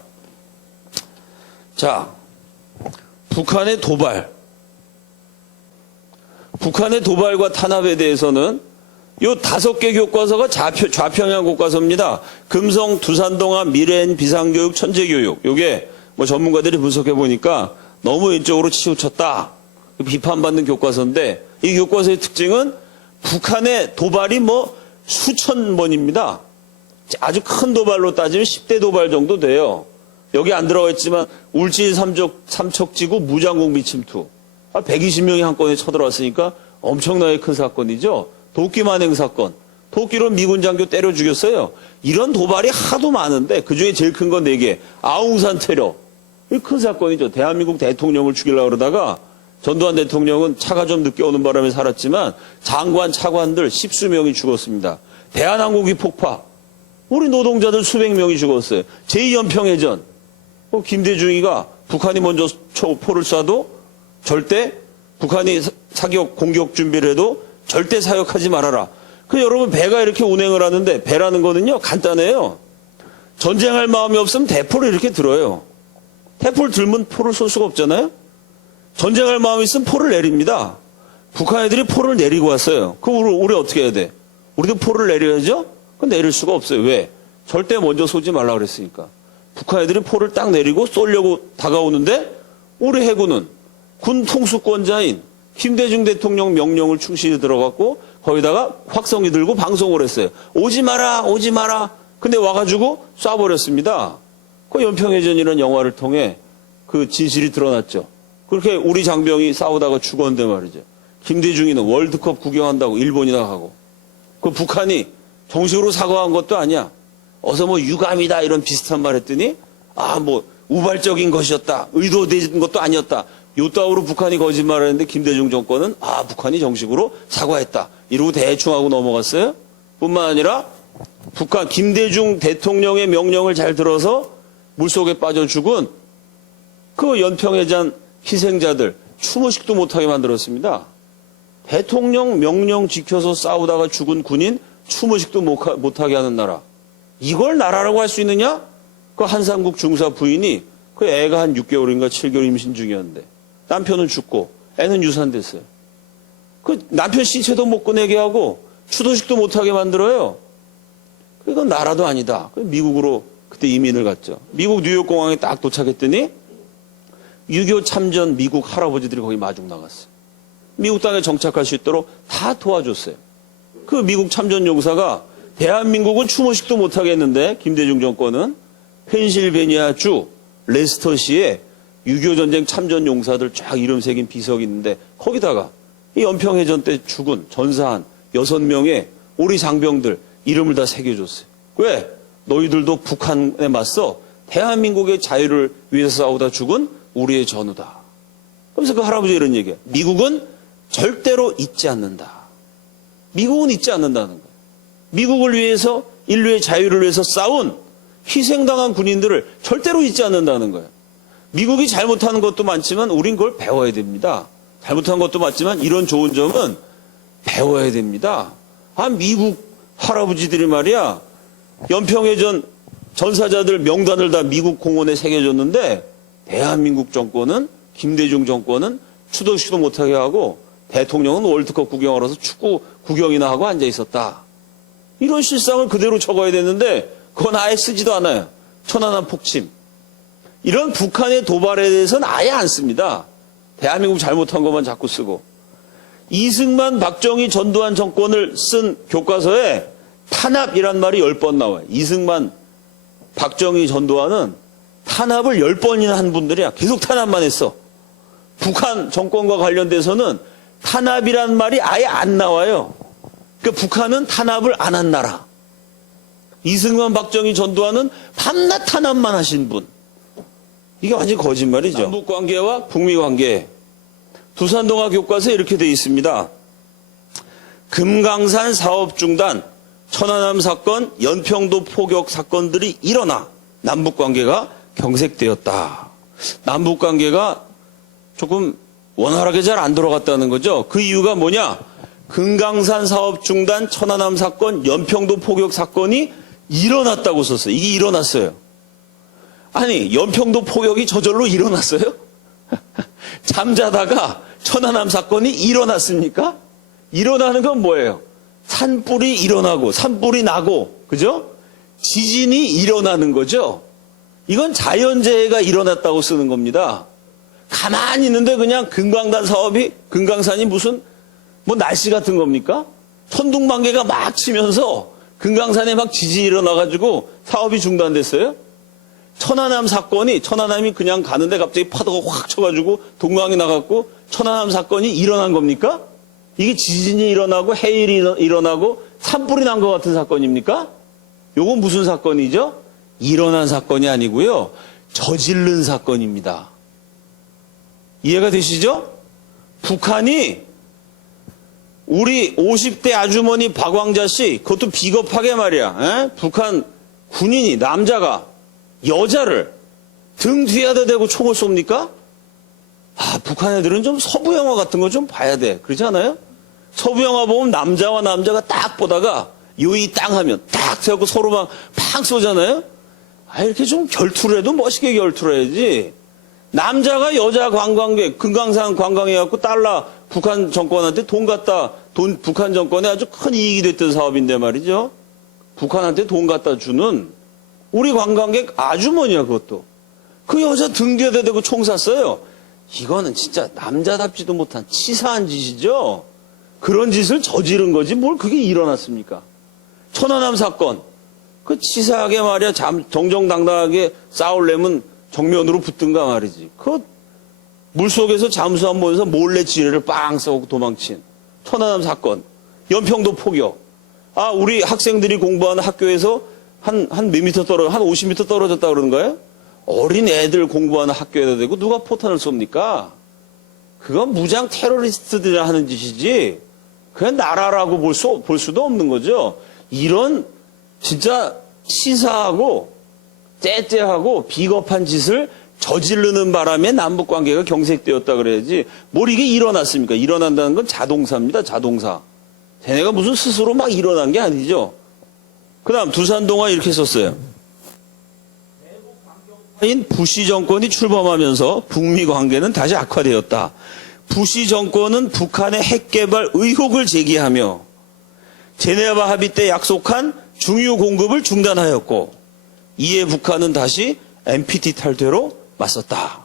자, 북한의 도발. 북한의 도발과 탄압에 대해서는 요 5개 교과서가 좌평양 교과서입니다. 금성, 두산동합, 미래엔, 비상교육, 천재교육. 요게 뭐 전문가들이 분석해 보니까 너무 왼쪽으로 치우쳤다. 비판받는 교과서인데 이 교과서의 특징은 북한의 도발이 뭐 수천 번입니다. 아주 큰 도발로 따지면 10대 도발 정도 돼요. 여기 안 들어가 있지만 울진 삼척지구 무장공비 침투. 120명이 한 건에 쳐들어왔으니까 엄청나게 큰 사건이죠. 도끼 만행 사건. 도끼로 미군 장교 때려 죽였어요. 이런 도발이 하도 많은데 그중에 제일 큰 건 4개. 아웅산 테러. 이 큰 사건이죠. 대한민국 대통령을 죽이려고 그러다가 전두환 대통령은 차가 좀 늦게 오는 바람에 살았지만 장관, 차관들 10수명이 죽었습니다. 대한항공기 폭파. 우리 노동자들 수백 명이 죽었어요. 제2연평해전. 김대중이가 북한이 먼저 포를 쏴도 절대 북한이 사격 공격 준비를 해도 절대 사격하지 말아라. 그 여러분 배가 이렇게 운행을 하는데 배라는 거는요 간단해요. 전쟁할 마음이 없으면 대포를 이렇게 들어요. 대포를 들면 포를 쏠 수가 없잖아요. 전쟁할 마음이 있으면 포를 내립니다. 북한 애들이 포를 내리고 왔어요. 그럼 우리 어떻게 해야 돼? 우리도 포를 내려야죠? 그건 내릴 수가 없어요. 왜? 절대 먼저 쏘지 말라 그랬으니까. 북한 애들이 포를 딱 내리고 쏘려고 다가오는데 우리 해군은 군 통수권자인 김대중 대통령 명령을 충실히 들어갔고 거기다가 확성기 들고 방송을 했어요. 오지 마라, 오지 마라. 근데 와가지고 쏴버렸습니다. 그 연평해전이라는 영화를 통해 그 진실이 드러났죠. 그렇게 우리 장병이 싸우다가 죽었는데 말이죠. 김대중이는 월드컵 구경한다고 일본이나 가고 그 북한이 정식으로 사과한 것도 아니야. 어서 뭐 유감이다 이런 비슷한 말 했더니 뭐 우발적인 것이었다. 의도된 것도 아니었다. 요따구로 북한이 거짓말을 했는데 김대중 정권은 북한이 정식으로 사과했다. 이러고 대충 하고 넘어갔어요. 뿐만 아니라 북한 김대중 대통령의 명령을 잘 들어서 물속에 빠져 죽은 그 연평해전 희생자들 추모식도 못하게 만들었습니다. 대통령 명령 지켜서 싸우다가 죽은 군인 추모식도 못하게 하는 나라. 이걸 나라라고 할 수 있느냐? 그 한상국 중사 부인이 그 애가 한 6개월인가 7개월 임신 중이었는데 남편은 죽고 애는 유산됐어요. 그 남편 시체도 못 꺼내게 하고 추도식도 못하게 만들어요. 이건 나라도 아니다. 미국으로 그때 이민을 갔죠. 미국 뉴욕 공항에 딱 도착했더니 6.25 참전 미국 할아버지들이 거기 마중 나갔어요. 미국 땅에 정착할 수 있도록 다 도와줬어요. 그 미국 참전 용사가 대한민국은 추모식도 못하게 했는데 김대중 정권은 펜실베니아주 레스터시에 6.25 전쟁 참전 용사들 쫙 이름 새긴 비석이 있는데 거기다가 이 연평해전 때 죽은 전사한 6명의 우리 장병들 이름을 다 새겨줬어요. 왜? 너희들도 북한에 맞서 대한민국의 자유를 위해서 싸우다 죽은 우리의 전우다. 그래서 그 할아버지가 이런 얘기야. 미국은 절대로 잊지 않는다. 미국은 잊지 않는다는 거야. 미국을 위해서, 인류의 자유를 위해서 싸운 희생당한 군인들을 절대로 잊지 않는다는 거예요. 미국이 잘못하는 것도 많지만 우린 그걸 배워야 됩니다. 잘못한 것도 맞지만 이런 좋은 점은 배워야 됩니다. 미국 할아버지들이 말이야, 연평해전 전사자들 명단을 다 미국 공원에 새겨줬는데 대한민국 정권은, 김대중 정권은 추도식도 못하게 하고 대통령은 월드컵 구경하러 와서 축구 구경이나 하고 앉아 있었다. 이런 실상을 그대로 적어야 되는데 그건 아예 쓰지도 않아요. 천안함 폭침. 이런 북한의 도발에 대해서는 아예 안 씁니다. 대한민국 잘못한 것만 자꾸 쓰고. 이승만, 박정희, 전두환 정권을 쓴 교과서에 탄압이란 말이 10번 나와요. 이승만, 박정희, 전두환은 탄압을 10번이나 한 분들이야. 계속 탄압만 했어. 북한 정권과 관련돼서는 탄압이란 말이 아예 안 나와요. 그러니까 북한은 탄압을 안 한 나라. 이승만, 박정희, 전두환은 밤낮 탄압만 하신 분. 이게 완전히 거짓말이죠. 남북관계와 북미관계. 두산동화 교과서에 이렇게 되어 있습니다. 금강산 사업 중단, 천안함 사건, 연평도 포격 사건들이 일어나 남북관계가 경색되었다. 남북관계가 조금 원활하게 잘 안 돌아갔다는 거죠. 그 이유가 뭐냐? 금강산 사업 중단, 천안함 사건, 연평도 포격 사건이 일어났다고 썼어요. 이게 일어났어요. 아니, 연평도 포격이 저절로 일어났어요? 잠자다가 천안함 사건이 일어났습니까? 일어나는 건 뭐예요? 산불이 일어나고, 산불이 나고, 그죠? 지진이 일어나는 거죠? 이건 자연재해가 일어났다고 쓰는 겁니다. 가만히 있는데 그냥 금강산이 무슨, 날씨 같은 겁니까? 천둥번개가 막 치면서 금강산에 막 지진이 일어나가지고 사업이 중단됐어요? 천안함이 그냥 가는데 갑자기 파도가 확 쳐가지고 동강이 나갔고 천안함 사건이 일어난 겁니까? 이게 지진이 일어나고 해일이 일어나고 산불이 난 것 같은 사건입니까? 요건 무슨 사건이죠? 일어난 사건이 아니고요. 저지른 사건입니다. 이해가 되시죠? 북한이 우리 50대 아주머니 박왕자 씨, 그것도 비겁하게 말이야. 북한 군인이, 남자가 여자를 등 뒤에다 대고 총을 쏩니까? 북한 애들은 좀 서부 영화 같은 거 좀 봐야 돼. 그렇지 않아요? 서부 영화 보면 남자와 남자가 딱 보다가 요이 땅 하면 딱 세우고 서로 막 팍 쏘잖아요? 이렇게 좀 결투를 해도 멋있게 결투를 해야지. 남자가 여자 관광객, 금강산 관광해갖고 북한 정권한테 북한 정권에 아주 큰 이익이 됐던 사업인데 말이죠. 북한한테 돈 갖다 주는 우리 관광객 아주머니야, 그것도. 그 여자 등 뒤에 대고 총 쐈어요. 이거는 진짜 남자답지도 못한 치사한 짓이죠. 그런 짓을 저지른 거지 뭘 그게 일어났습니까? 천안함 사건. 그 치사하게 말이야, 정정당당하게 싸우려면 정면으로 붙든가 말이지. 그 물속에서 잠수함 모여서 몰래 지뢰를 빵 쏘고 도망친 천안함 사건. 연평도 포격. 우리 학생들이 공부하는 학교에서 한 몇 미터 한 50m 떨어졌다 그러는 거예요? 어린 애들 공부하는 학교에다 대고 누가 포탄을 쏩니까? 그건 무장 테러리스트들이 하는 짓이지, 그냥 나라라고 볼 수도 없는 거죠. 이런 진짜 치사하고 째째하고 비겁한 짓을 저지르는 바람에 남북관계가 경색되었다 그래야지, 뭘 이게 일어났습니까? 일어난다는 건 자동사입니다, 자동사. 쟤네가 무슨 스스로 막 일어난 게 아니죠. 그 다음 두산동화 이렇게 썼어요. 대북 부시 정권이 출범하면서 북미 관계는 다시 악화되었다. 부시 정권은 북한의 핵 개발 의혹을 제기하며 제네바 합의 때 약속한 중유 공급을 중단하였고, 이에 북한은 다시 NPT 탈퇴로 맞섰다.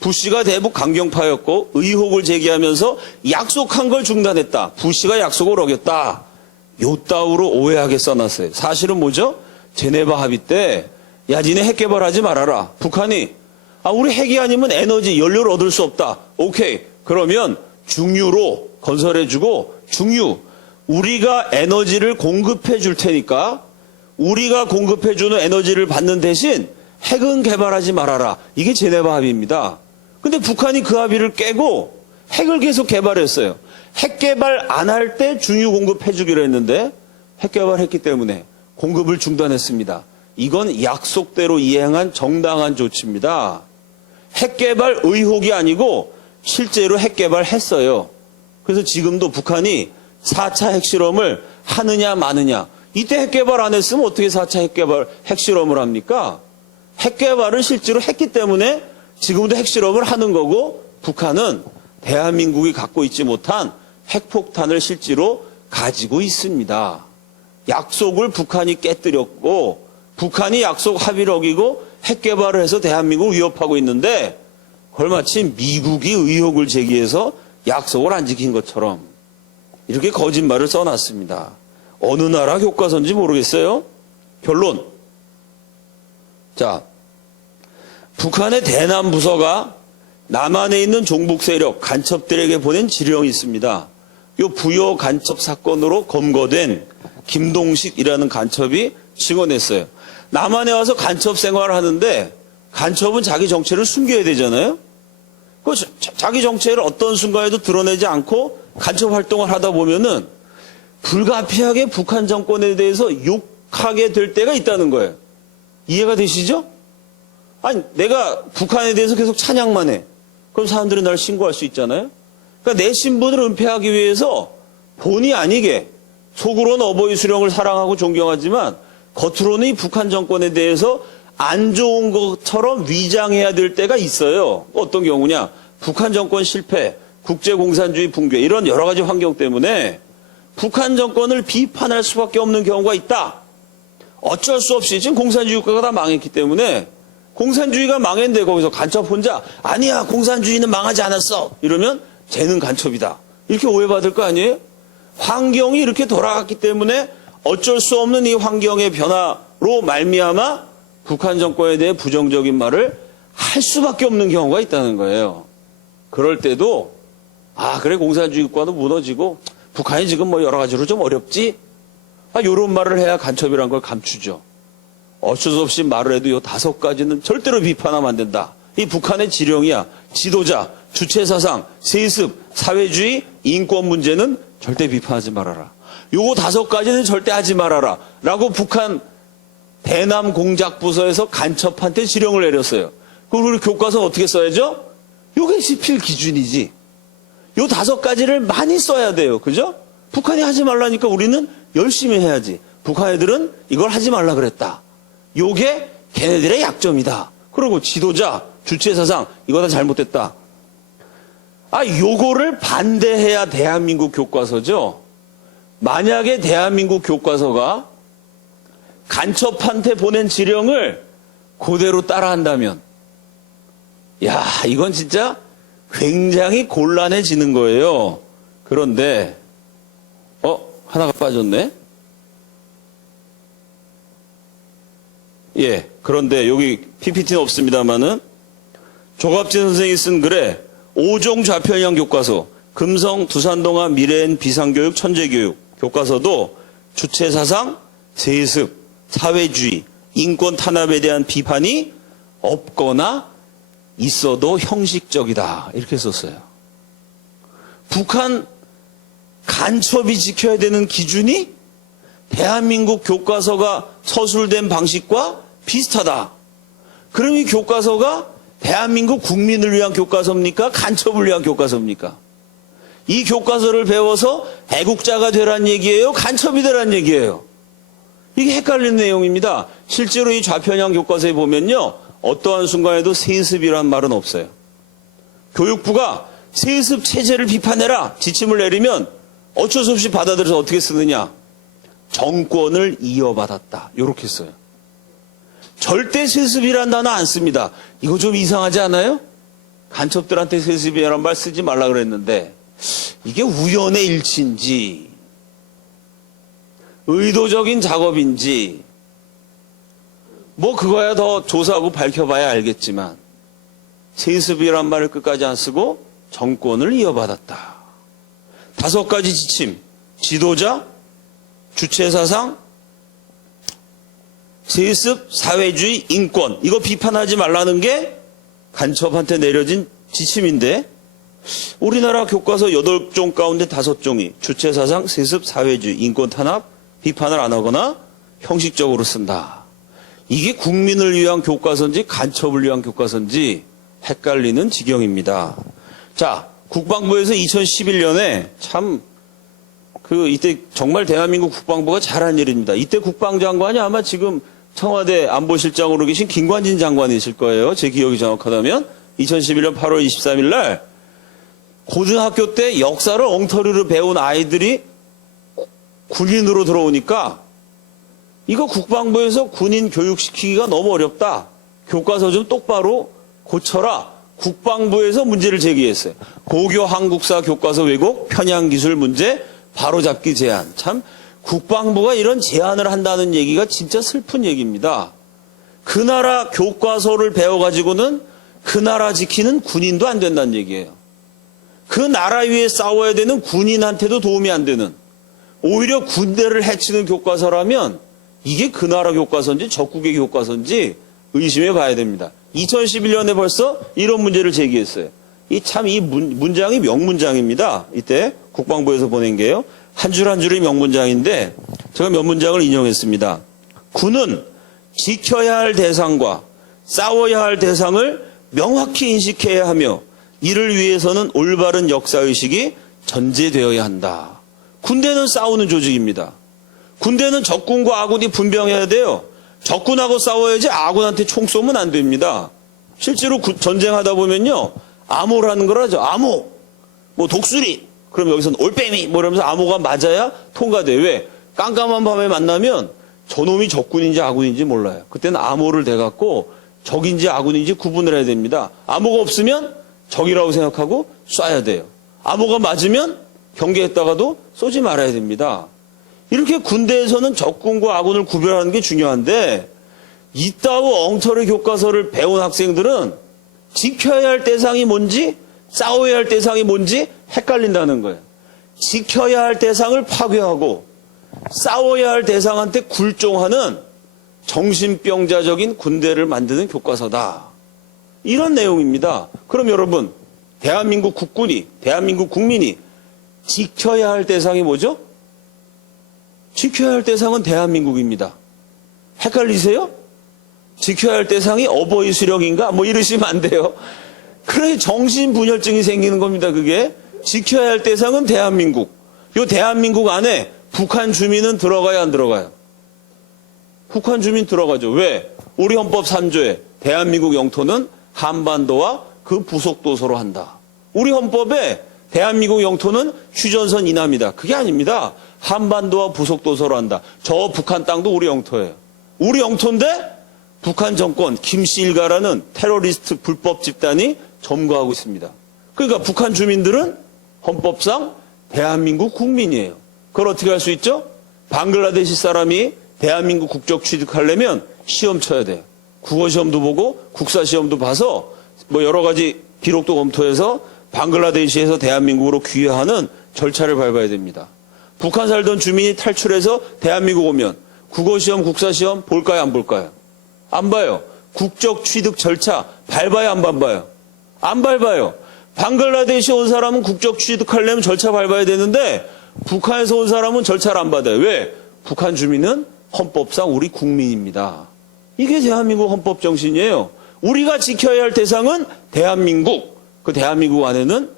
부시가 대북 강경파였고 의혹을 제기하면서 약속한 걸 중단했다. 부시가 약속을 어겼다. 요따위로 오해하게 써놨어요. 사실은 뭐죠? 제네바 합의 때, 야, 니네 핵 개발하지 말아라. 북한이, 우리 핵이 아니면 에너지, 연료를 얻을 수 없다. 오케이. 그러면 중유로 건설해주고, 우리가 에너지를 공급해 줄 테니까, 우리가 공급해주는 에너지를 받는 대신 핵은 개발하지 말아라. 이게 제네바 합의입니다. 근데 북한이 그 합의를 깨고 핵을 계속 개발했어요. 핵 개발 안 할 때 중유 공급해주기로 했는데 핵 개발했기 때문에 공급을 중단했습니다. 이건 약속대로 이행한 정당한 조치입니다. 핵 개발 의혹이 아니고 실제로 핵 개발했어요. 그래서 지금도 북한이 4차 핵실험을 하느냐 마느냐. 이때 핵 개발 안 했으면 어떻게 4차 핵실험을 합니까? 핵 개발을 실제로 했기 때문에 지금도 핵실험을 하는 거고, 북한은 대한민국이 갖고 있지 못한 핵폭탄을 실제로 가지고 있습니다. 약속을 북한이 깨뜨렸고, 북한이 약속 합의를 어기고 핵 개발을 해서 대한민국을 위협하고 있는데, 그걸 마치 미국이 의혹을 제기해서 약속을 안 지킨 것처럼 이렇게 거짓말을 써놨습니다. 어느 나라 교과서인지 모르겠어요. 결론. 자, 북한의 대남 부서가 남한에 있는 종북 세력 간첩들에게 보낸 지령이 있습니다. 이 부여 간첩 사건으로 검거된 김동식이라는 간첩이 증언했어요. 남한에 와서 간첩 생활을 하는데 간첩은 자기 정체를 숨겨야 되잖아요. 그 자기 정체를 어떤 순간에도 드러내지 않고 간첩 활동을 하다 보면은 불가피하게 북한 정권에 대해서 욕하게 될 때가 있다는 거예요. 이해가 되시죠? 아니, 내가 북한에 대해서 계속 찬양만 해. 그럼 사람들은 날 신고할 수 있잖아요. 그러니까 내 신분을 은폐하기 위해서 본의 아니게 속으로는 어버이 수령을 사랑하고 존경하지만 겉으로는 이 북한 정권에 대해서 안 좋은 것처럼 위장해야 될 때가 있어요. 어떤 경우냐? 북한 정권 실패, 국제공산주의 붕괴, 이런 여러 가지 환경 때문에 북한 정권을 비판할 수밖에 없는 경우가 있다. 어쩔 수 없이 지금 공산주의 국가가 다 망했기 때문에, 공산주의가 망했는데 거기서 간첩 혼자 아니야, 공산주의는 망하지 않았어, 이러면 쟤는 간첩이다, 이렇게 오해받을 거 아니에요? 환경이 이렇게 돌아갔기 때문에 어쩔 수 없는 이 환경의 변화로 말미암아 북한 정권에 대해 부정적인 말을 할 수밖에 없는 경우가 있다는 거예요. 그럴 때도 그래, 공산주의 국가도 무너지고 북한이 지금 뭐 여러 가지로 좀 어렵지? 이런 말을 해야 간첩이란 걸 감추죠. 어쩔 수 없이 말을 해도 요 5가지는 절대로 비판하면 안 된다. 이 북한의 지령이야. 지도자, 주체사상, 세습, 사회주의, 인권 문제는 절대 비판하지 말아라. 요거 5가지는 절대 하지 말아라. 라고 북한 대남 공작부서에서 간첩한테 지령을 내렸어요. 그럼 우리 교과서 어떻게 써야죠? 요게 시필 기준이지. 요 5가지를 많이 써야 돼요. 그죠? 북한이 하지 말라니까 우리는 열심히 해야지. 북한 애들은 이걸 하지 말라 그랬다. 요게 걔네들의 약점이다. 그리고 지도자, 주체사상, 이거 다 잘못됐다. 요거를 반대해야 대한민국 교과서죠. 만약에 대한민국 교과서가 간첩한테 보낸 지령을 그대로 따라한다면, 이건 진짜 굉장히 곤란해지는 거예요. 그런데 하나가 빠졌네. 그런데 여기 PPT는 없습니다만은 조갑진 선생이 쓴 글에 5종 좌편향 교과서, 금성 두산동화 미래엔 비상교육 천재교육 교과서도 주체사상, 세습, 사회주의, 인권 탄압에 대한 비판이 없거나 있어도 형식적이다, 이렇게 썼어요. 북한 간첩이 지켜야 되는 기준이 대한민국 교과서가 서술된 방식과 비슷하다. 그럼 이 교과서가 대한민국 국민을 위한 교과서입니까? 간첩을 위한 교과서입니까? 이 교과서를 배워서 애국자가 되란 얘기예요? 간첩이 되란 얘기예요? 이게 헷갈리는 내용입니다. 실제로 이 좌편향 교과서에 보면요, 어떠한 순간에도 세습이란 말은 없어요. 교육부가 세습 체제를 비판해라 지침을 내리면 어쩔 수 없이 받아들여서 어떻게 쓰느냐? 정권을 이어받았다, 이렇게 써요. 절대 세습이란 단어 안 씁니다. 이거 좀 이상하지 않아요? 간첩들한테 세습이란 말 쓰지 말라 그랬는데, 이게 우연의 일치인지 의도적인 작업인지 뭐 그거야 더 조사하고 밝혀봐야 알겠지만, 세습이란 말을 끝까지 안 쓰고 정권을 이어받았다. 5가지 지침, 지도자, 주체사상, 세습, 사회주의, 인권, 이거 비판하지 말라는 게 간첩한테 내려진 지침인데 우리나라 교과서 8종 가운데 5종이 주체사상, 세습, 사회주의, 인권 탄압, 비판을 안 하거나 형식적으로 쓴다. 이게 국민을 위한 교과서인지 간첩을 위한 교과서인지 헷갈리는 지경입니다. 자, 국방부에서 2011년에 이때 정말 대한민국 국방부가 잘한 일입니다. 이때 국방장관이 아마 지금 청와대 안보실장으로 계신 김관진 장관이실 거예요. 제 기억이 정확하다면 2011년 8월 23일 날 고등학교 때 역사를 엉터리로 배운 아이들이 군인으로 들어오니까 이거 국방부에서 군인 교육시키기가 너무 어렵다. 교과서 좀 똑바로 고쳐라. 국방부에서 문제를 제기했어요. 고교 한국사 교과서 왜곡, 편향기술 문제, 바로잡기 제안. 참 국방부가 이런 제안을 한다는 얘기가 진짜 슬픈 얘기입니다. 그 나라 교과서를 배워가지고는 그 나라 지키는 군인도 안 된다는 얘기예요. 그 나라 위에 싸워야 되는 군인한테도 도움이 안 되는, 오히려 군대를 해치는 교과서라면 이게 그 나라 교과서인지 적국의 교과서인지 의심해 봐야 됩니다. 2011년에 벌써 이런 문제를 제기했어요. 이 문장이 명문장입니다. 이때 국방부에서 보낸 게요. 한 줄 한 줄이 명문장인데 제가 몇 문장을 인용했습니다. 군은 지켜야 할 대상과 싸워야 할 대상을 명확히 인식해야 하며 이를 위해서는 올바른 역사의식이 전제되어야 한다. 군대는 싸우는 조직입니다. 군대는 적군과 아군이 분명해야 돼요. 적군하고 싸워야지 아군한테 총 쏘면 안 됩니다. 실제로 전쟁하다 보면요. 암호라는 걸 하죠. 암호. 뭐 독수리. 그럼 여기서는 올빼미. 뭐 이러면서 암호가 맞아야 통과돼요. 왜? 깜깜한 밤에 만나면 저놈이 적군인지 아군인지 몰라요. 그때는 암호를 대갖고 적인지 아군인지 구분을 해야 됩니다. 암호가 없으면 적이라고 생각하고 쏴야 돼요. 암호가 맞으면 경계했다가도 쏘지 말아야 됩니다. 이렇게 군대에서는 적군과 아군을 구별하는 게 중요한데 이따구 엉터리 교과서를 배운 학생들은 지켜야 할 대상이 뭔지 싸워야 할 대상이 뭔지 헷갈린다는 거예요. 지켜야 할 대상을 파괴하고 싸워야 할 대상한테 굴종하는 정신병자적인 군대를 만드는 교과서다. 이런 내용입니다. 그럼 여러분, 대한민국 국군이, 대한민국 국민이 지켜야 할 대상이 뭐죠? 지켜야 할 대상은 대한민국입니다. 헷갈리세요? 지켜야 할 대상이 어버이 수령인가? 뭐 이러시면 안 돼요. 그래 정신분열증이 생기는 겁니다. 그게 지켜야 할 대상은 대한민국. 이 대한민국 안에 북한 주민은 들어가야 안 들어가요? 북한 주민 들어가죠. 왜? 우리 헌법 3조에 대한민국 영토는 한반도와 그 부속도서로 한다. 우리 헌법에 대한민국 영토는 휴전선 이남이다. 그게 아닙니다. 한반도와 부속도서로 한다. 저 북한 땅도 우리 영토예요. 우리 영토인데 북한 정권 김씨 일가라는 테러리스트 불법 집단이 점거하고 있습니다. 그러니까 북한 주민들은 헌법상 대한민국 국민이에요. 그걸 어떻게 할 수 있죠? 방글라데시 사람이 대한민국 국적 취득하려면 시험 쳐야 돼요. 국어 시험도 보고 국사 시험도 봐서 뭐 여러 가지 기록도 검토해서 방글라데시에서 대한민국으로 귀화하는 절차를 밟아야 됩니다. 북한 살던 주민이 탈출해서 대한민국 오면 국어 시험, 국사 시험 볼까요, 안 볼까요? 안 봐요. 국적 취득 절차 밟아요, 안 밟아요? 안 밟아요. 방글라데시 온 사람은 국적 취득하려면 절차 밟아야 되는데 북한에서 온 사람은 절차를 안 받아요. 왜? 북한 주민은 헌법상 우리 국민입니다. 이게 대한민국 헌법 정신이에요. 우리가 지켜야 할 대상은 대한민국. 그 대한민국 안에는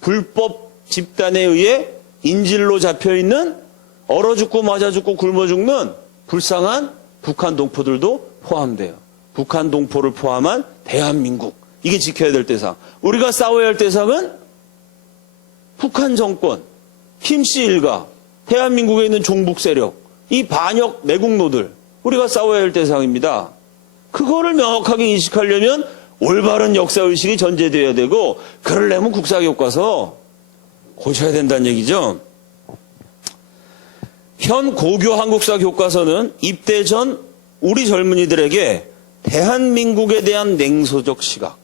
불법 집단에 의해 인질로 잡혀있는 얼어 죽고 맞아 죽고 굶어 죽는 불쌍한 북한 동포들도 포함돼요. 북한 동포를 포함한 대한민국. 이게 지켜야 될 대상. 우리가 싸워야 할 대상은 북한 정권, 김씨 일가, 대한민국에 있는 종북 세력, 이 반역 내국노들. 우리가 싸워야 할 대상입니다. 그거를 명확하게 인식하려면 올바른 역사의식이 전제되어야 되고 그러려면 국사교과서 고쳐야 된다는 얘기죠. 현 고교 한국사 교과서는 입대 전 우리 젊은이들에게 대한민국에 대한 냉소적 시각,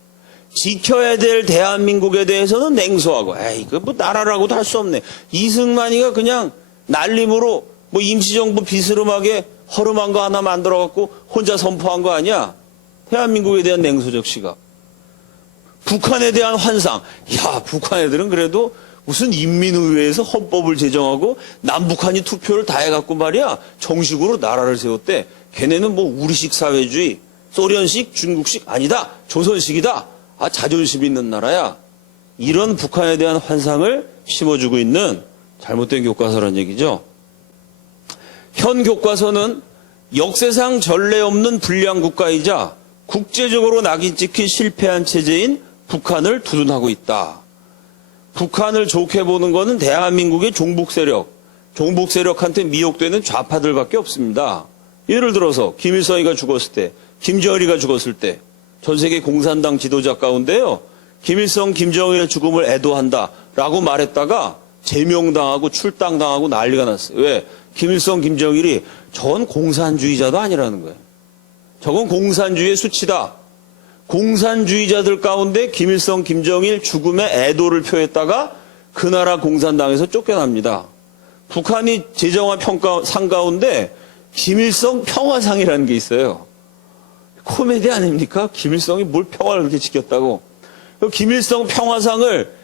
지켜야 될 대한민국에 대해서는 냉소하고 에이 그 뭐 나라라고도 할 수 없네. 이승만이가 그냥 날림으로 뭐 임시정부 비스름하게 허름한 거 하나 만들어갖고 혼자 선포한 거 아니야? 대한민국에 대한 냉소적 시각. 북한에 대한 환상. 야, 북한 애들은 그래도 무슨 인민의회에서 헌법을 제정하고 남북한이 투표를 다 해갖고 말이야. 정식으로 나라를 세웠대. 걔네는 뭐 우리식 사회주의, 소련식, 중국식 아니다. 조선식이다. 아, 자존심 있는 나라야. 이런 북한에 대한 환상을 심어주고 있는 잘못된 교과서란 얘기죠. 현 교과서는 역사상 전례 없는 불량 국가이자 국제적으로 낙인 찍힌 실패한 체제인 북한을 두둔하고 있다. 북한을 좋게 보는 것은 대한민국의 종북 세력한테 미혹되는 좌파들밖에 없습니다. 예를 들어서 김일성이가 죽었을 때, 김정일이가 죽었을 때 전 세계 공산당 지도자 가운데요. 김일성, 김정일의 죽음을 애도한다라고 말했다가 제명당하고 출당당하고 난리가 났어요. 왜? 김일성, 김정일이 저건 공산주의자도 아니라는 거예요. 저건 공산주의의 수치다. 공산주의자들 가운데 김일성, 김정일 죽음에 애도를 표했다가 그 나라 공산당에서 쫓겨납니다. 북한이 제정한 평가상 가운데 김일성 평화상이라는 게 있어요. 코미디 아닙니까? 김일성이 뭘 평화를 그렇게 지켰다고. 김일성 평화상을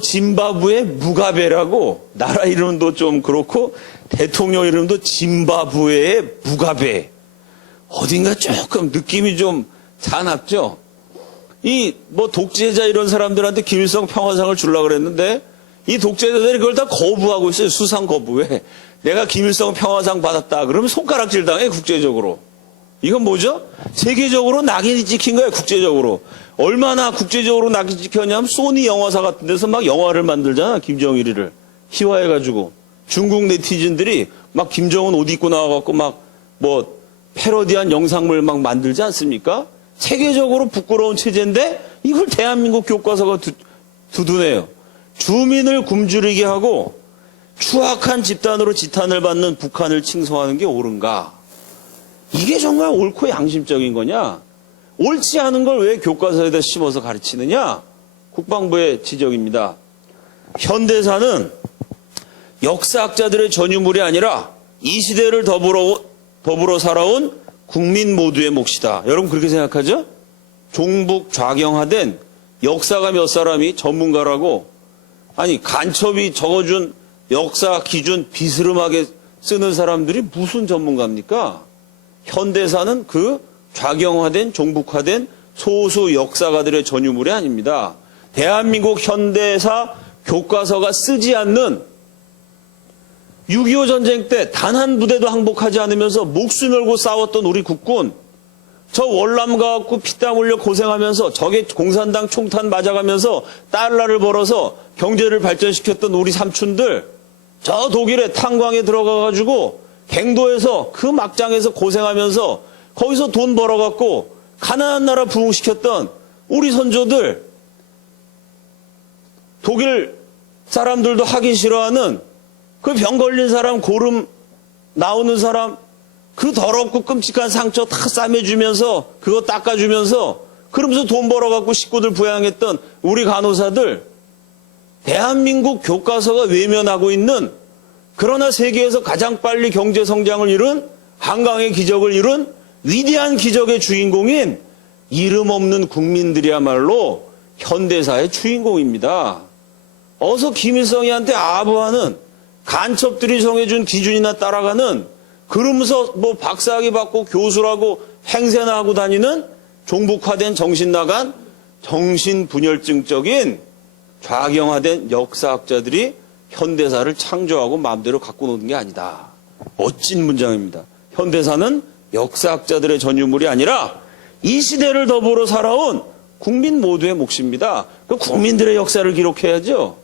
짐바브웨 무가베라고, 나라 이름도 좀 그렇고 대통령 이름도 짐바브웨의 무가베. 어딘가 조금 느낌이 좀 사납죠? 독재자 이런 사람들한테 김일성 평화상을 주려고 그랬는데 이 독재자들이 그걸 다 거부하고 있어요. 수상 거부에. 내가 김일성 평화상 받았다. 그러면 손가락질 당해, 국제적으로. 이건 뭐죠? 세계적으로 낙인이 찍힌 거예요, 국제적으로. 얼마나 국제적으로 낙인 찍혔냐면 소니 영화사 같은 데서 막 영화를 만들잖아, 김정일이를. 희화해가지고. 중국 네티즌들이 막 김정은 옷 입고 나와갖고 패러디한 영상물 막 만들지 않습니까? 세계적으로 부끄러운 체제인데 이걸 대한민국 교과서가 두둔해요. 주민을 굶주리게 하고 추악한 집단으로 지탄을 받는 북한을 칭송하는 게 옳은가? 이게 정말 옳고 양심적인 거냐? 옳지 않은 걸 왜 교과서에다 심어서 가르치느냐? 국방부의 지적입니다. 현대사는 역사학자들의 전유물이 아니라 이 시대를 더불어 살아온 국민 모두의 몫이다. 여러분 그렇게 생각하죠? 종북 좌경화된 역사가 몇 사람이 전문가라고, 아니 간첩이 적어준 역사 기준 비스름하게 쓰는 사람들이 무슨 전문가입니까? 현대사는 그 좌경화된 종북화된 소수 역사가들의 전유물이 아닙니다. 대한민국 현대사 교과서가 쓰지 않는 6.25 전쟁 때 단 한 부대도 항복하지 않으면서 목숨 걸고 싸웠던 우리 국군, 저 월남 가갖고 피땀 흘려 고생하면서 적의 공산당 총탄 맞아가면서 달러를 벌어서 경제를 발전시켰던 우리 삼촌들, 저 독일의 탄광에 들어가가지고 갱도에서 그 막장에서 고생하면서 거기서 돈 벌어갖고 가난한 나라 부흥시켰던 우리 선조들, 독일 사람들도 하기 싫어하는 그 병 걸린 사람, 고름 나오는 사람, 그 더럽고 끔찍한 상처 다 싸매주면서 그거 닦아주면서 그러면서 돈 벌어갖고 식구들 부양했던 우리 간호사들, 대한민국 교과서가 외면하고 있는, 그러나 세계에서 가장 빨리 경제 성장을 이룬, 한강의 기적을 이룬 위대한 기적의 주인공인 이름 없는 국민들이야말로 현대사의 주인공입니다. 어서 김일성이한테 아부하는, 간첩들이 정해준 기준이나 따라가는, 그러면서 박사학위 받고 교수라고 행세나 하고 다니는 종북화된 정신 나간 정신분열증적인 좌경화된 역사학자들이 현대사를 창조하고 마음대로 갖고 노는 게 아니다. 멋진 문장입니다. 현대사는 역사학자들의 전유물이 아니라 이 시대를 더불어 살아온 국민 모두의 몫입니다. 그 국민들의 역사를 기록해야죠.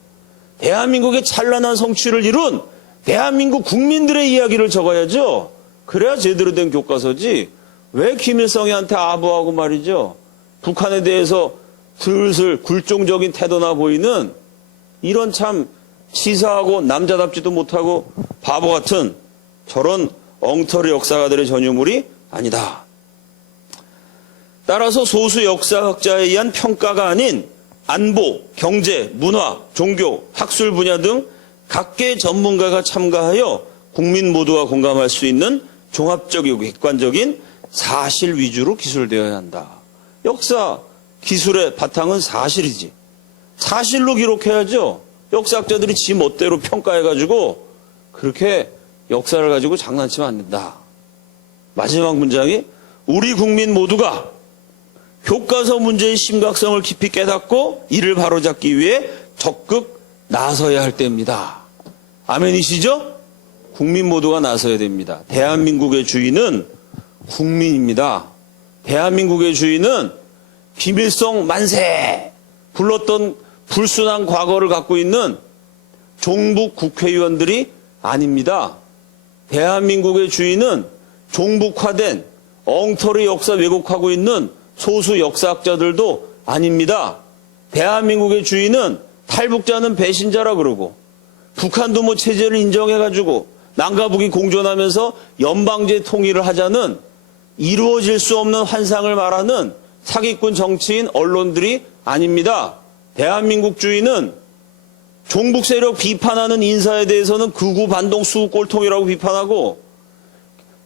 대한민국의 찬란한 성취를 이룬 대한민국 국민들의 이야기를 적어야죠. 그래야 제대로 된 교과서지. 왜 김일성이한테 아부하고 말이죠. 북한에 대해서 슬슬 굴종적인 태도나 보이는 이런 참 치사하고 남자답지도 못하고 바보 같은 저런 엉터리 역사가들의 전유물이 아니다. 따라서 소수 역사학자에 의한 평가가 아닌 안보, 경제, 문화, 종교, 학술 분야 등 각계 전문가가 참가하여 국민 모두가 공감할 수 있는 종합적이고 객관적인 사실 위주로 기술되어야 한다. 역사 기술의 바탕은 사실이지. 사실로 기록해야죠. 역사학자들이 지 멋대로 평가해가지고 그렇게 역사를 가지고 장난치면 안 된다. 마지막 문장이 우리 국민 모두가 교과서 문제의 심각성을 깊이 깨닫고 이를 바로잡기 위해 적극 나서야 할 때입니다. 아멘이시죠? 국민 모두가 나서야 됩니다. 대한민국의 주인은 국민입니다. 대한민국의 주인은 김일성 만세 불렀던 불순한 과거를 갖고 있는 종북 국회의원들이 아닙니다. 대한민국의 주인은 종북화된 엉터리 역사 왜곡하고 있는 소수 역사학자들도 아닙니다. 대한민국의 주인은 탈북자는 배신자라 그러고 북한도 뭐 체제를 인정해가지고 남과 북이 공존하면서 연방제 통일을 하자는 이루어질 수 없는 환상을 말하는 사기꾼 정치인 언론들이 아닙니다. 대한민국 주인은 종북 세력 비판하는 인사에 대해서는 극우 반동 수구 꼴통이라고 비판하고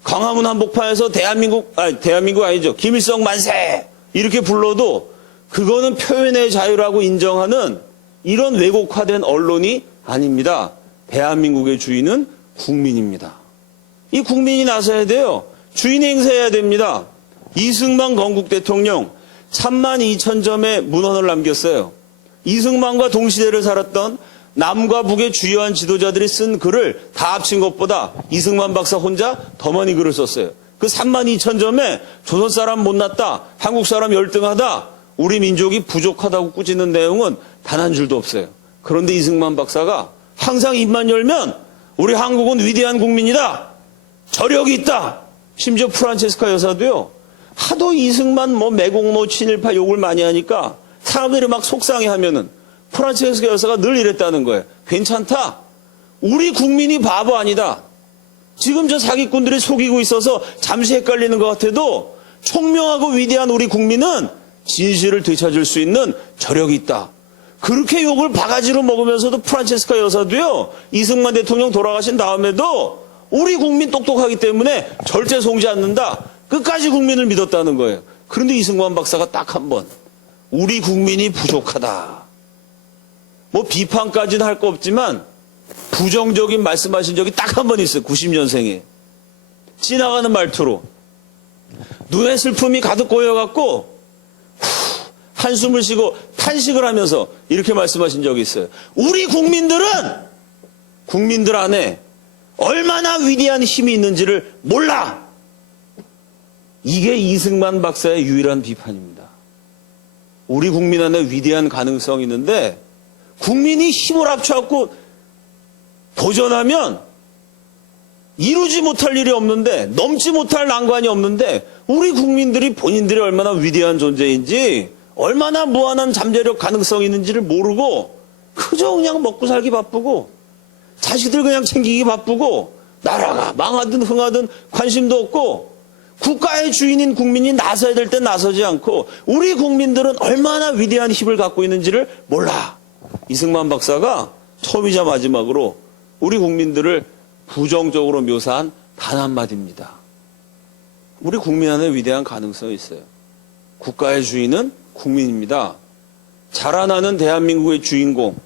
광화문 한복판에서 대한민국 아니죠. 김일성 만세! 이렇게 불러도 그거는 표현의 자유라고 인정하는 이런 왜곡화된 언론이 아닙니다. 대한민국의 주인은 국민입니다. 이 국민이 나서야 돼요. 주인 행세해야 됩니다. 이승만 건국 대통령 32,000점의 문헌을 남겼어요. 이승만과 동시대를 살았던 남과 북의 주요한 지도자들이 쓴 글을 다 합친 것보다 이승만 박사 혼자 더 많이 글을 썼어요. 그 32,000점에 조선 사람 못났다, 한국 사람 열등하다, 우리 민족이 부족하다고 꾸짖는 내용은 단 한 줄도 없어요. 그런데 이승만 박사가 항상 입만 열면 우리 한국은 위대한 국민이다, 저력이 있다. 심지어 프란체스카 여사도요, 하도 이승만 매국노 친일파 욕을 많이 하니까 사람들이 막 속상해하면은 프란체스카 여사가 늘 이랬다는 거예요. 괜찮다. 우리 국민이 바보 아니다. 지금 저 사기꾼들이 속이고 있어서 잠시 헷갈리는 것 같아도 총명하고 위대한 우리 국민은 진실을 되찾을 수 있는 저력이 있다. 그렇게 욕을 바가지로 먹으면서도 프란체스카 여사도요, 이승만 대통령 돌아가신 다음에도 우리 국민 똑똑하기 때문에 절대 속지 않는다. 끝까지 국민을 믿었다는 거예요. 그런데 이승만 박사가 딱 한 번, 우리 국민이 부족하다. 비판까지는 할 거 없지만 부정적인 말씀하신 적이 딱 한 번 있어요. 90년생에. 지나가는 말투로. 눈에 슬픔이 가득 고여갖고 한숨을 쉬고 탄식을 하면서 이렇게 말씀하신 적이 있어요. 우리 국민들 안에 얼마나 위대한 힘이 있는지를 몰라. 이게 이승만 박사의 유일한 비판입니다. 우리 국민 안에 위대한 가능성이 있는데 국민이 힘을 합쳐갖고 도전하면 이루지 못할 일이 없는데, 넘지 못할 난관이 없는데, 우리 국민들이 본인들이 얼마나 위대한 존재인지, 얼마나 무한한 잠재력 가능성이 있는지를 모르고 그저 그냥 먹고 살기 바쁘고 자식들 그냥 챙기기 바쁘고 나라가 망하든 흥하든 관심도 없고 국가의 주인인 국민이 나서야 될 때 나서지 않고 우리 국민들은 얼마나 위대한 힘을 갖고 있는지를 몰라. 이승만 박사가 처음이자 마지막으로 우리 국민들을 부정적으로 묘사한 단 한마디입니다. 우리 국민 안에 위대한 가능성이 있어요. 국가의 주인은 국민입니다. 자라나는 대한민국의 주인공,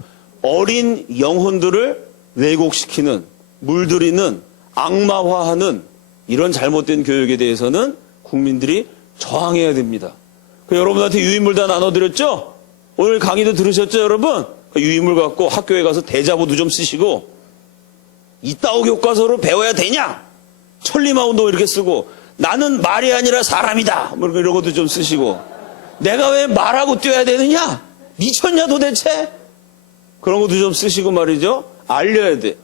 어린 영혼들을 왜곡시키는, 물들이는, 악마화하는 이런 잘못된 교육에 대해서는 국민들이 저항해야 됩니다. 여러분한테 유인물 다 나눠드렸죠? 오늘 강의도 들으셨죠, 여러분? 유인물 갖고 학교에 가서 대자보도 좀 쓰시고, 이따오 교과서로 배워야 되냐? 천리마운동 이렇게 쓰고, 나는 말이 아니라 사람이다, 이런 것도 좀 쓰시고, 내가 왜 말하고 뛰어야 되느냐? 미쳤냐 도대체? 그런 것도 좀 쓰시고 말이죠. 알려야 돼.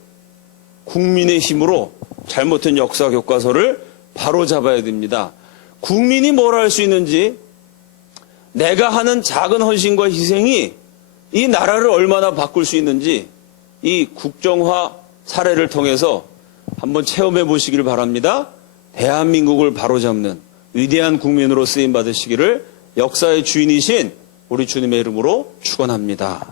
국민의 힘으로 잘못된 역사 교과서를 바로 잡아야 됩니다. 국민이 뭘 할 수 있는지, 내가 하는 작은 헌신과 희생이 이 나라를 얼마나 바꿀 수 있는지 이 국정화 사례를 통해서 한번 체험해 보시길 바랍니다. 대한민국을 바로잡는 위대한 국민으로 쓰임 받으시기를 역사의 주인이신 우리 주님의 이름으로 축원합니다.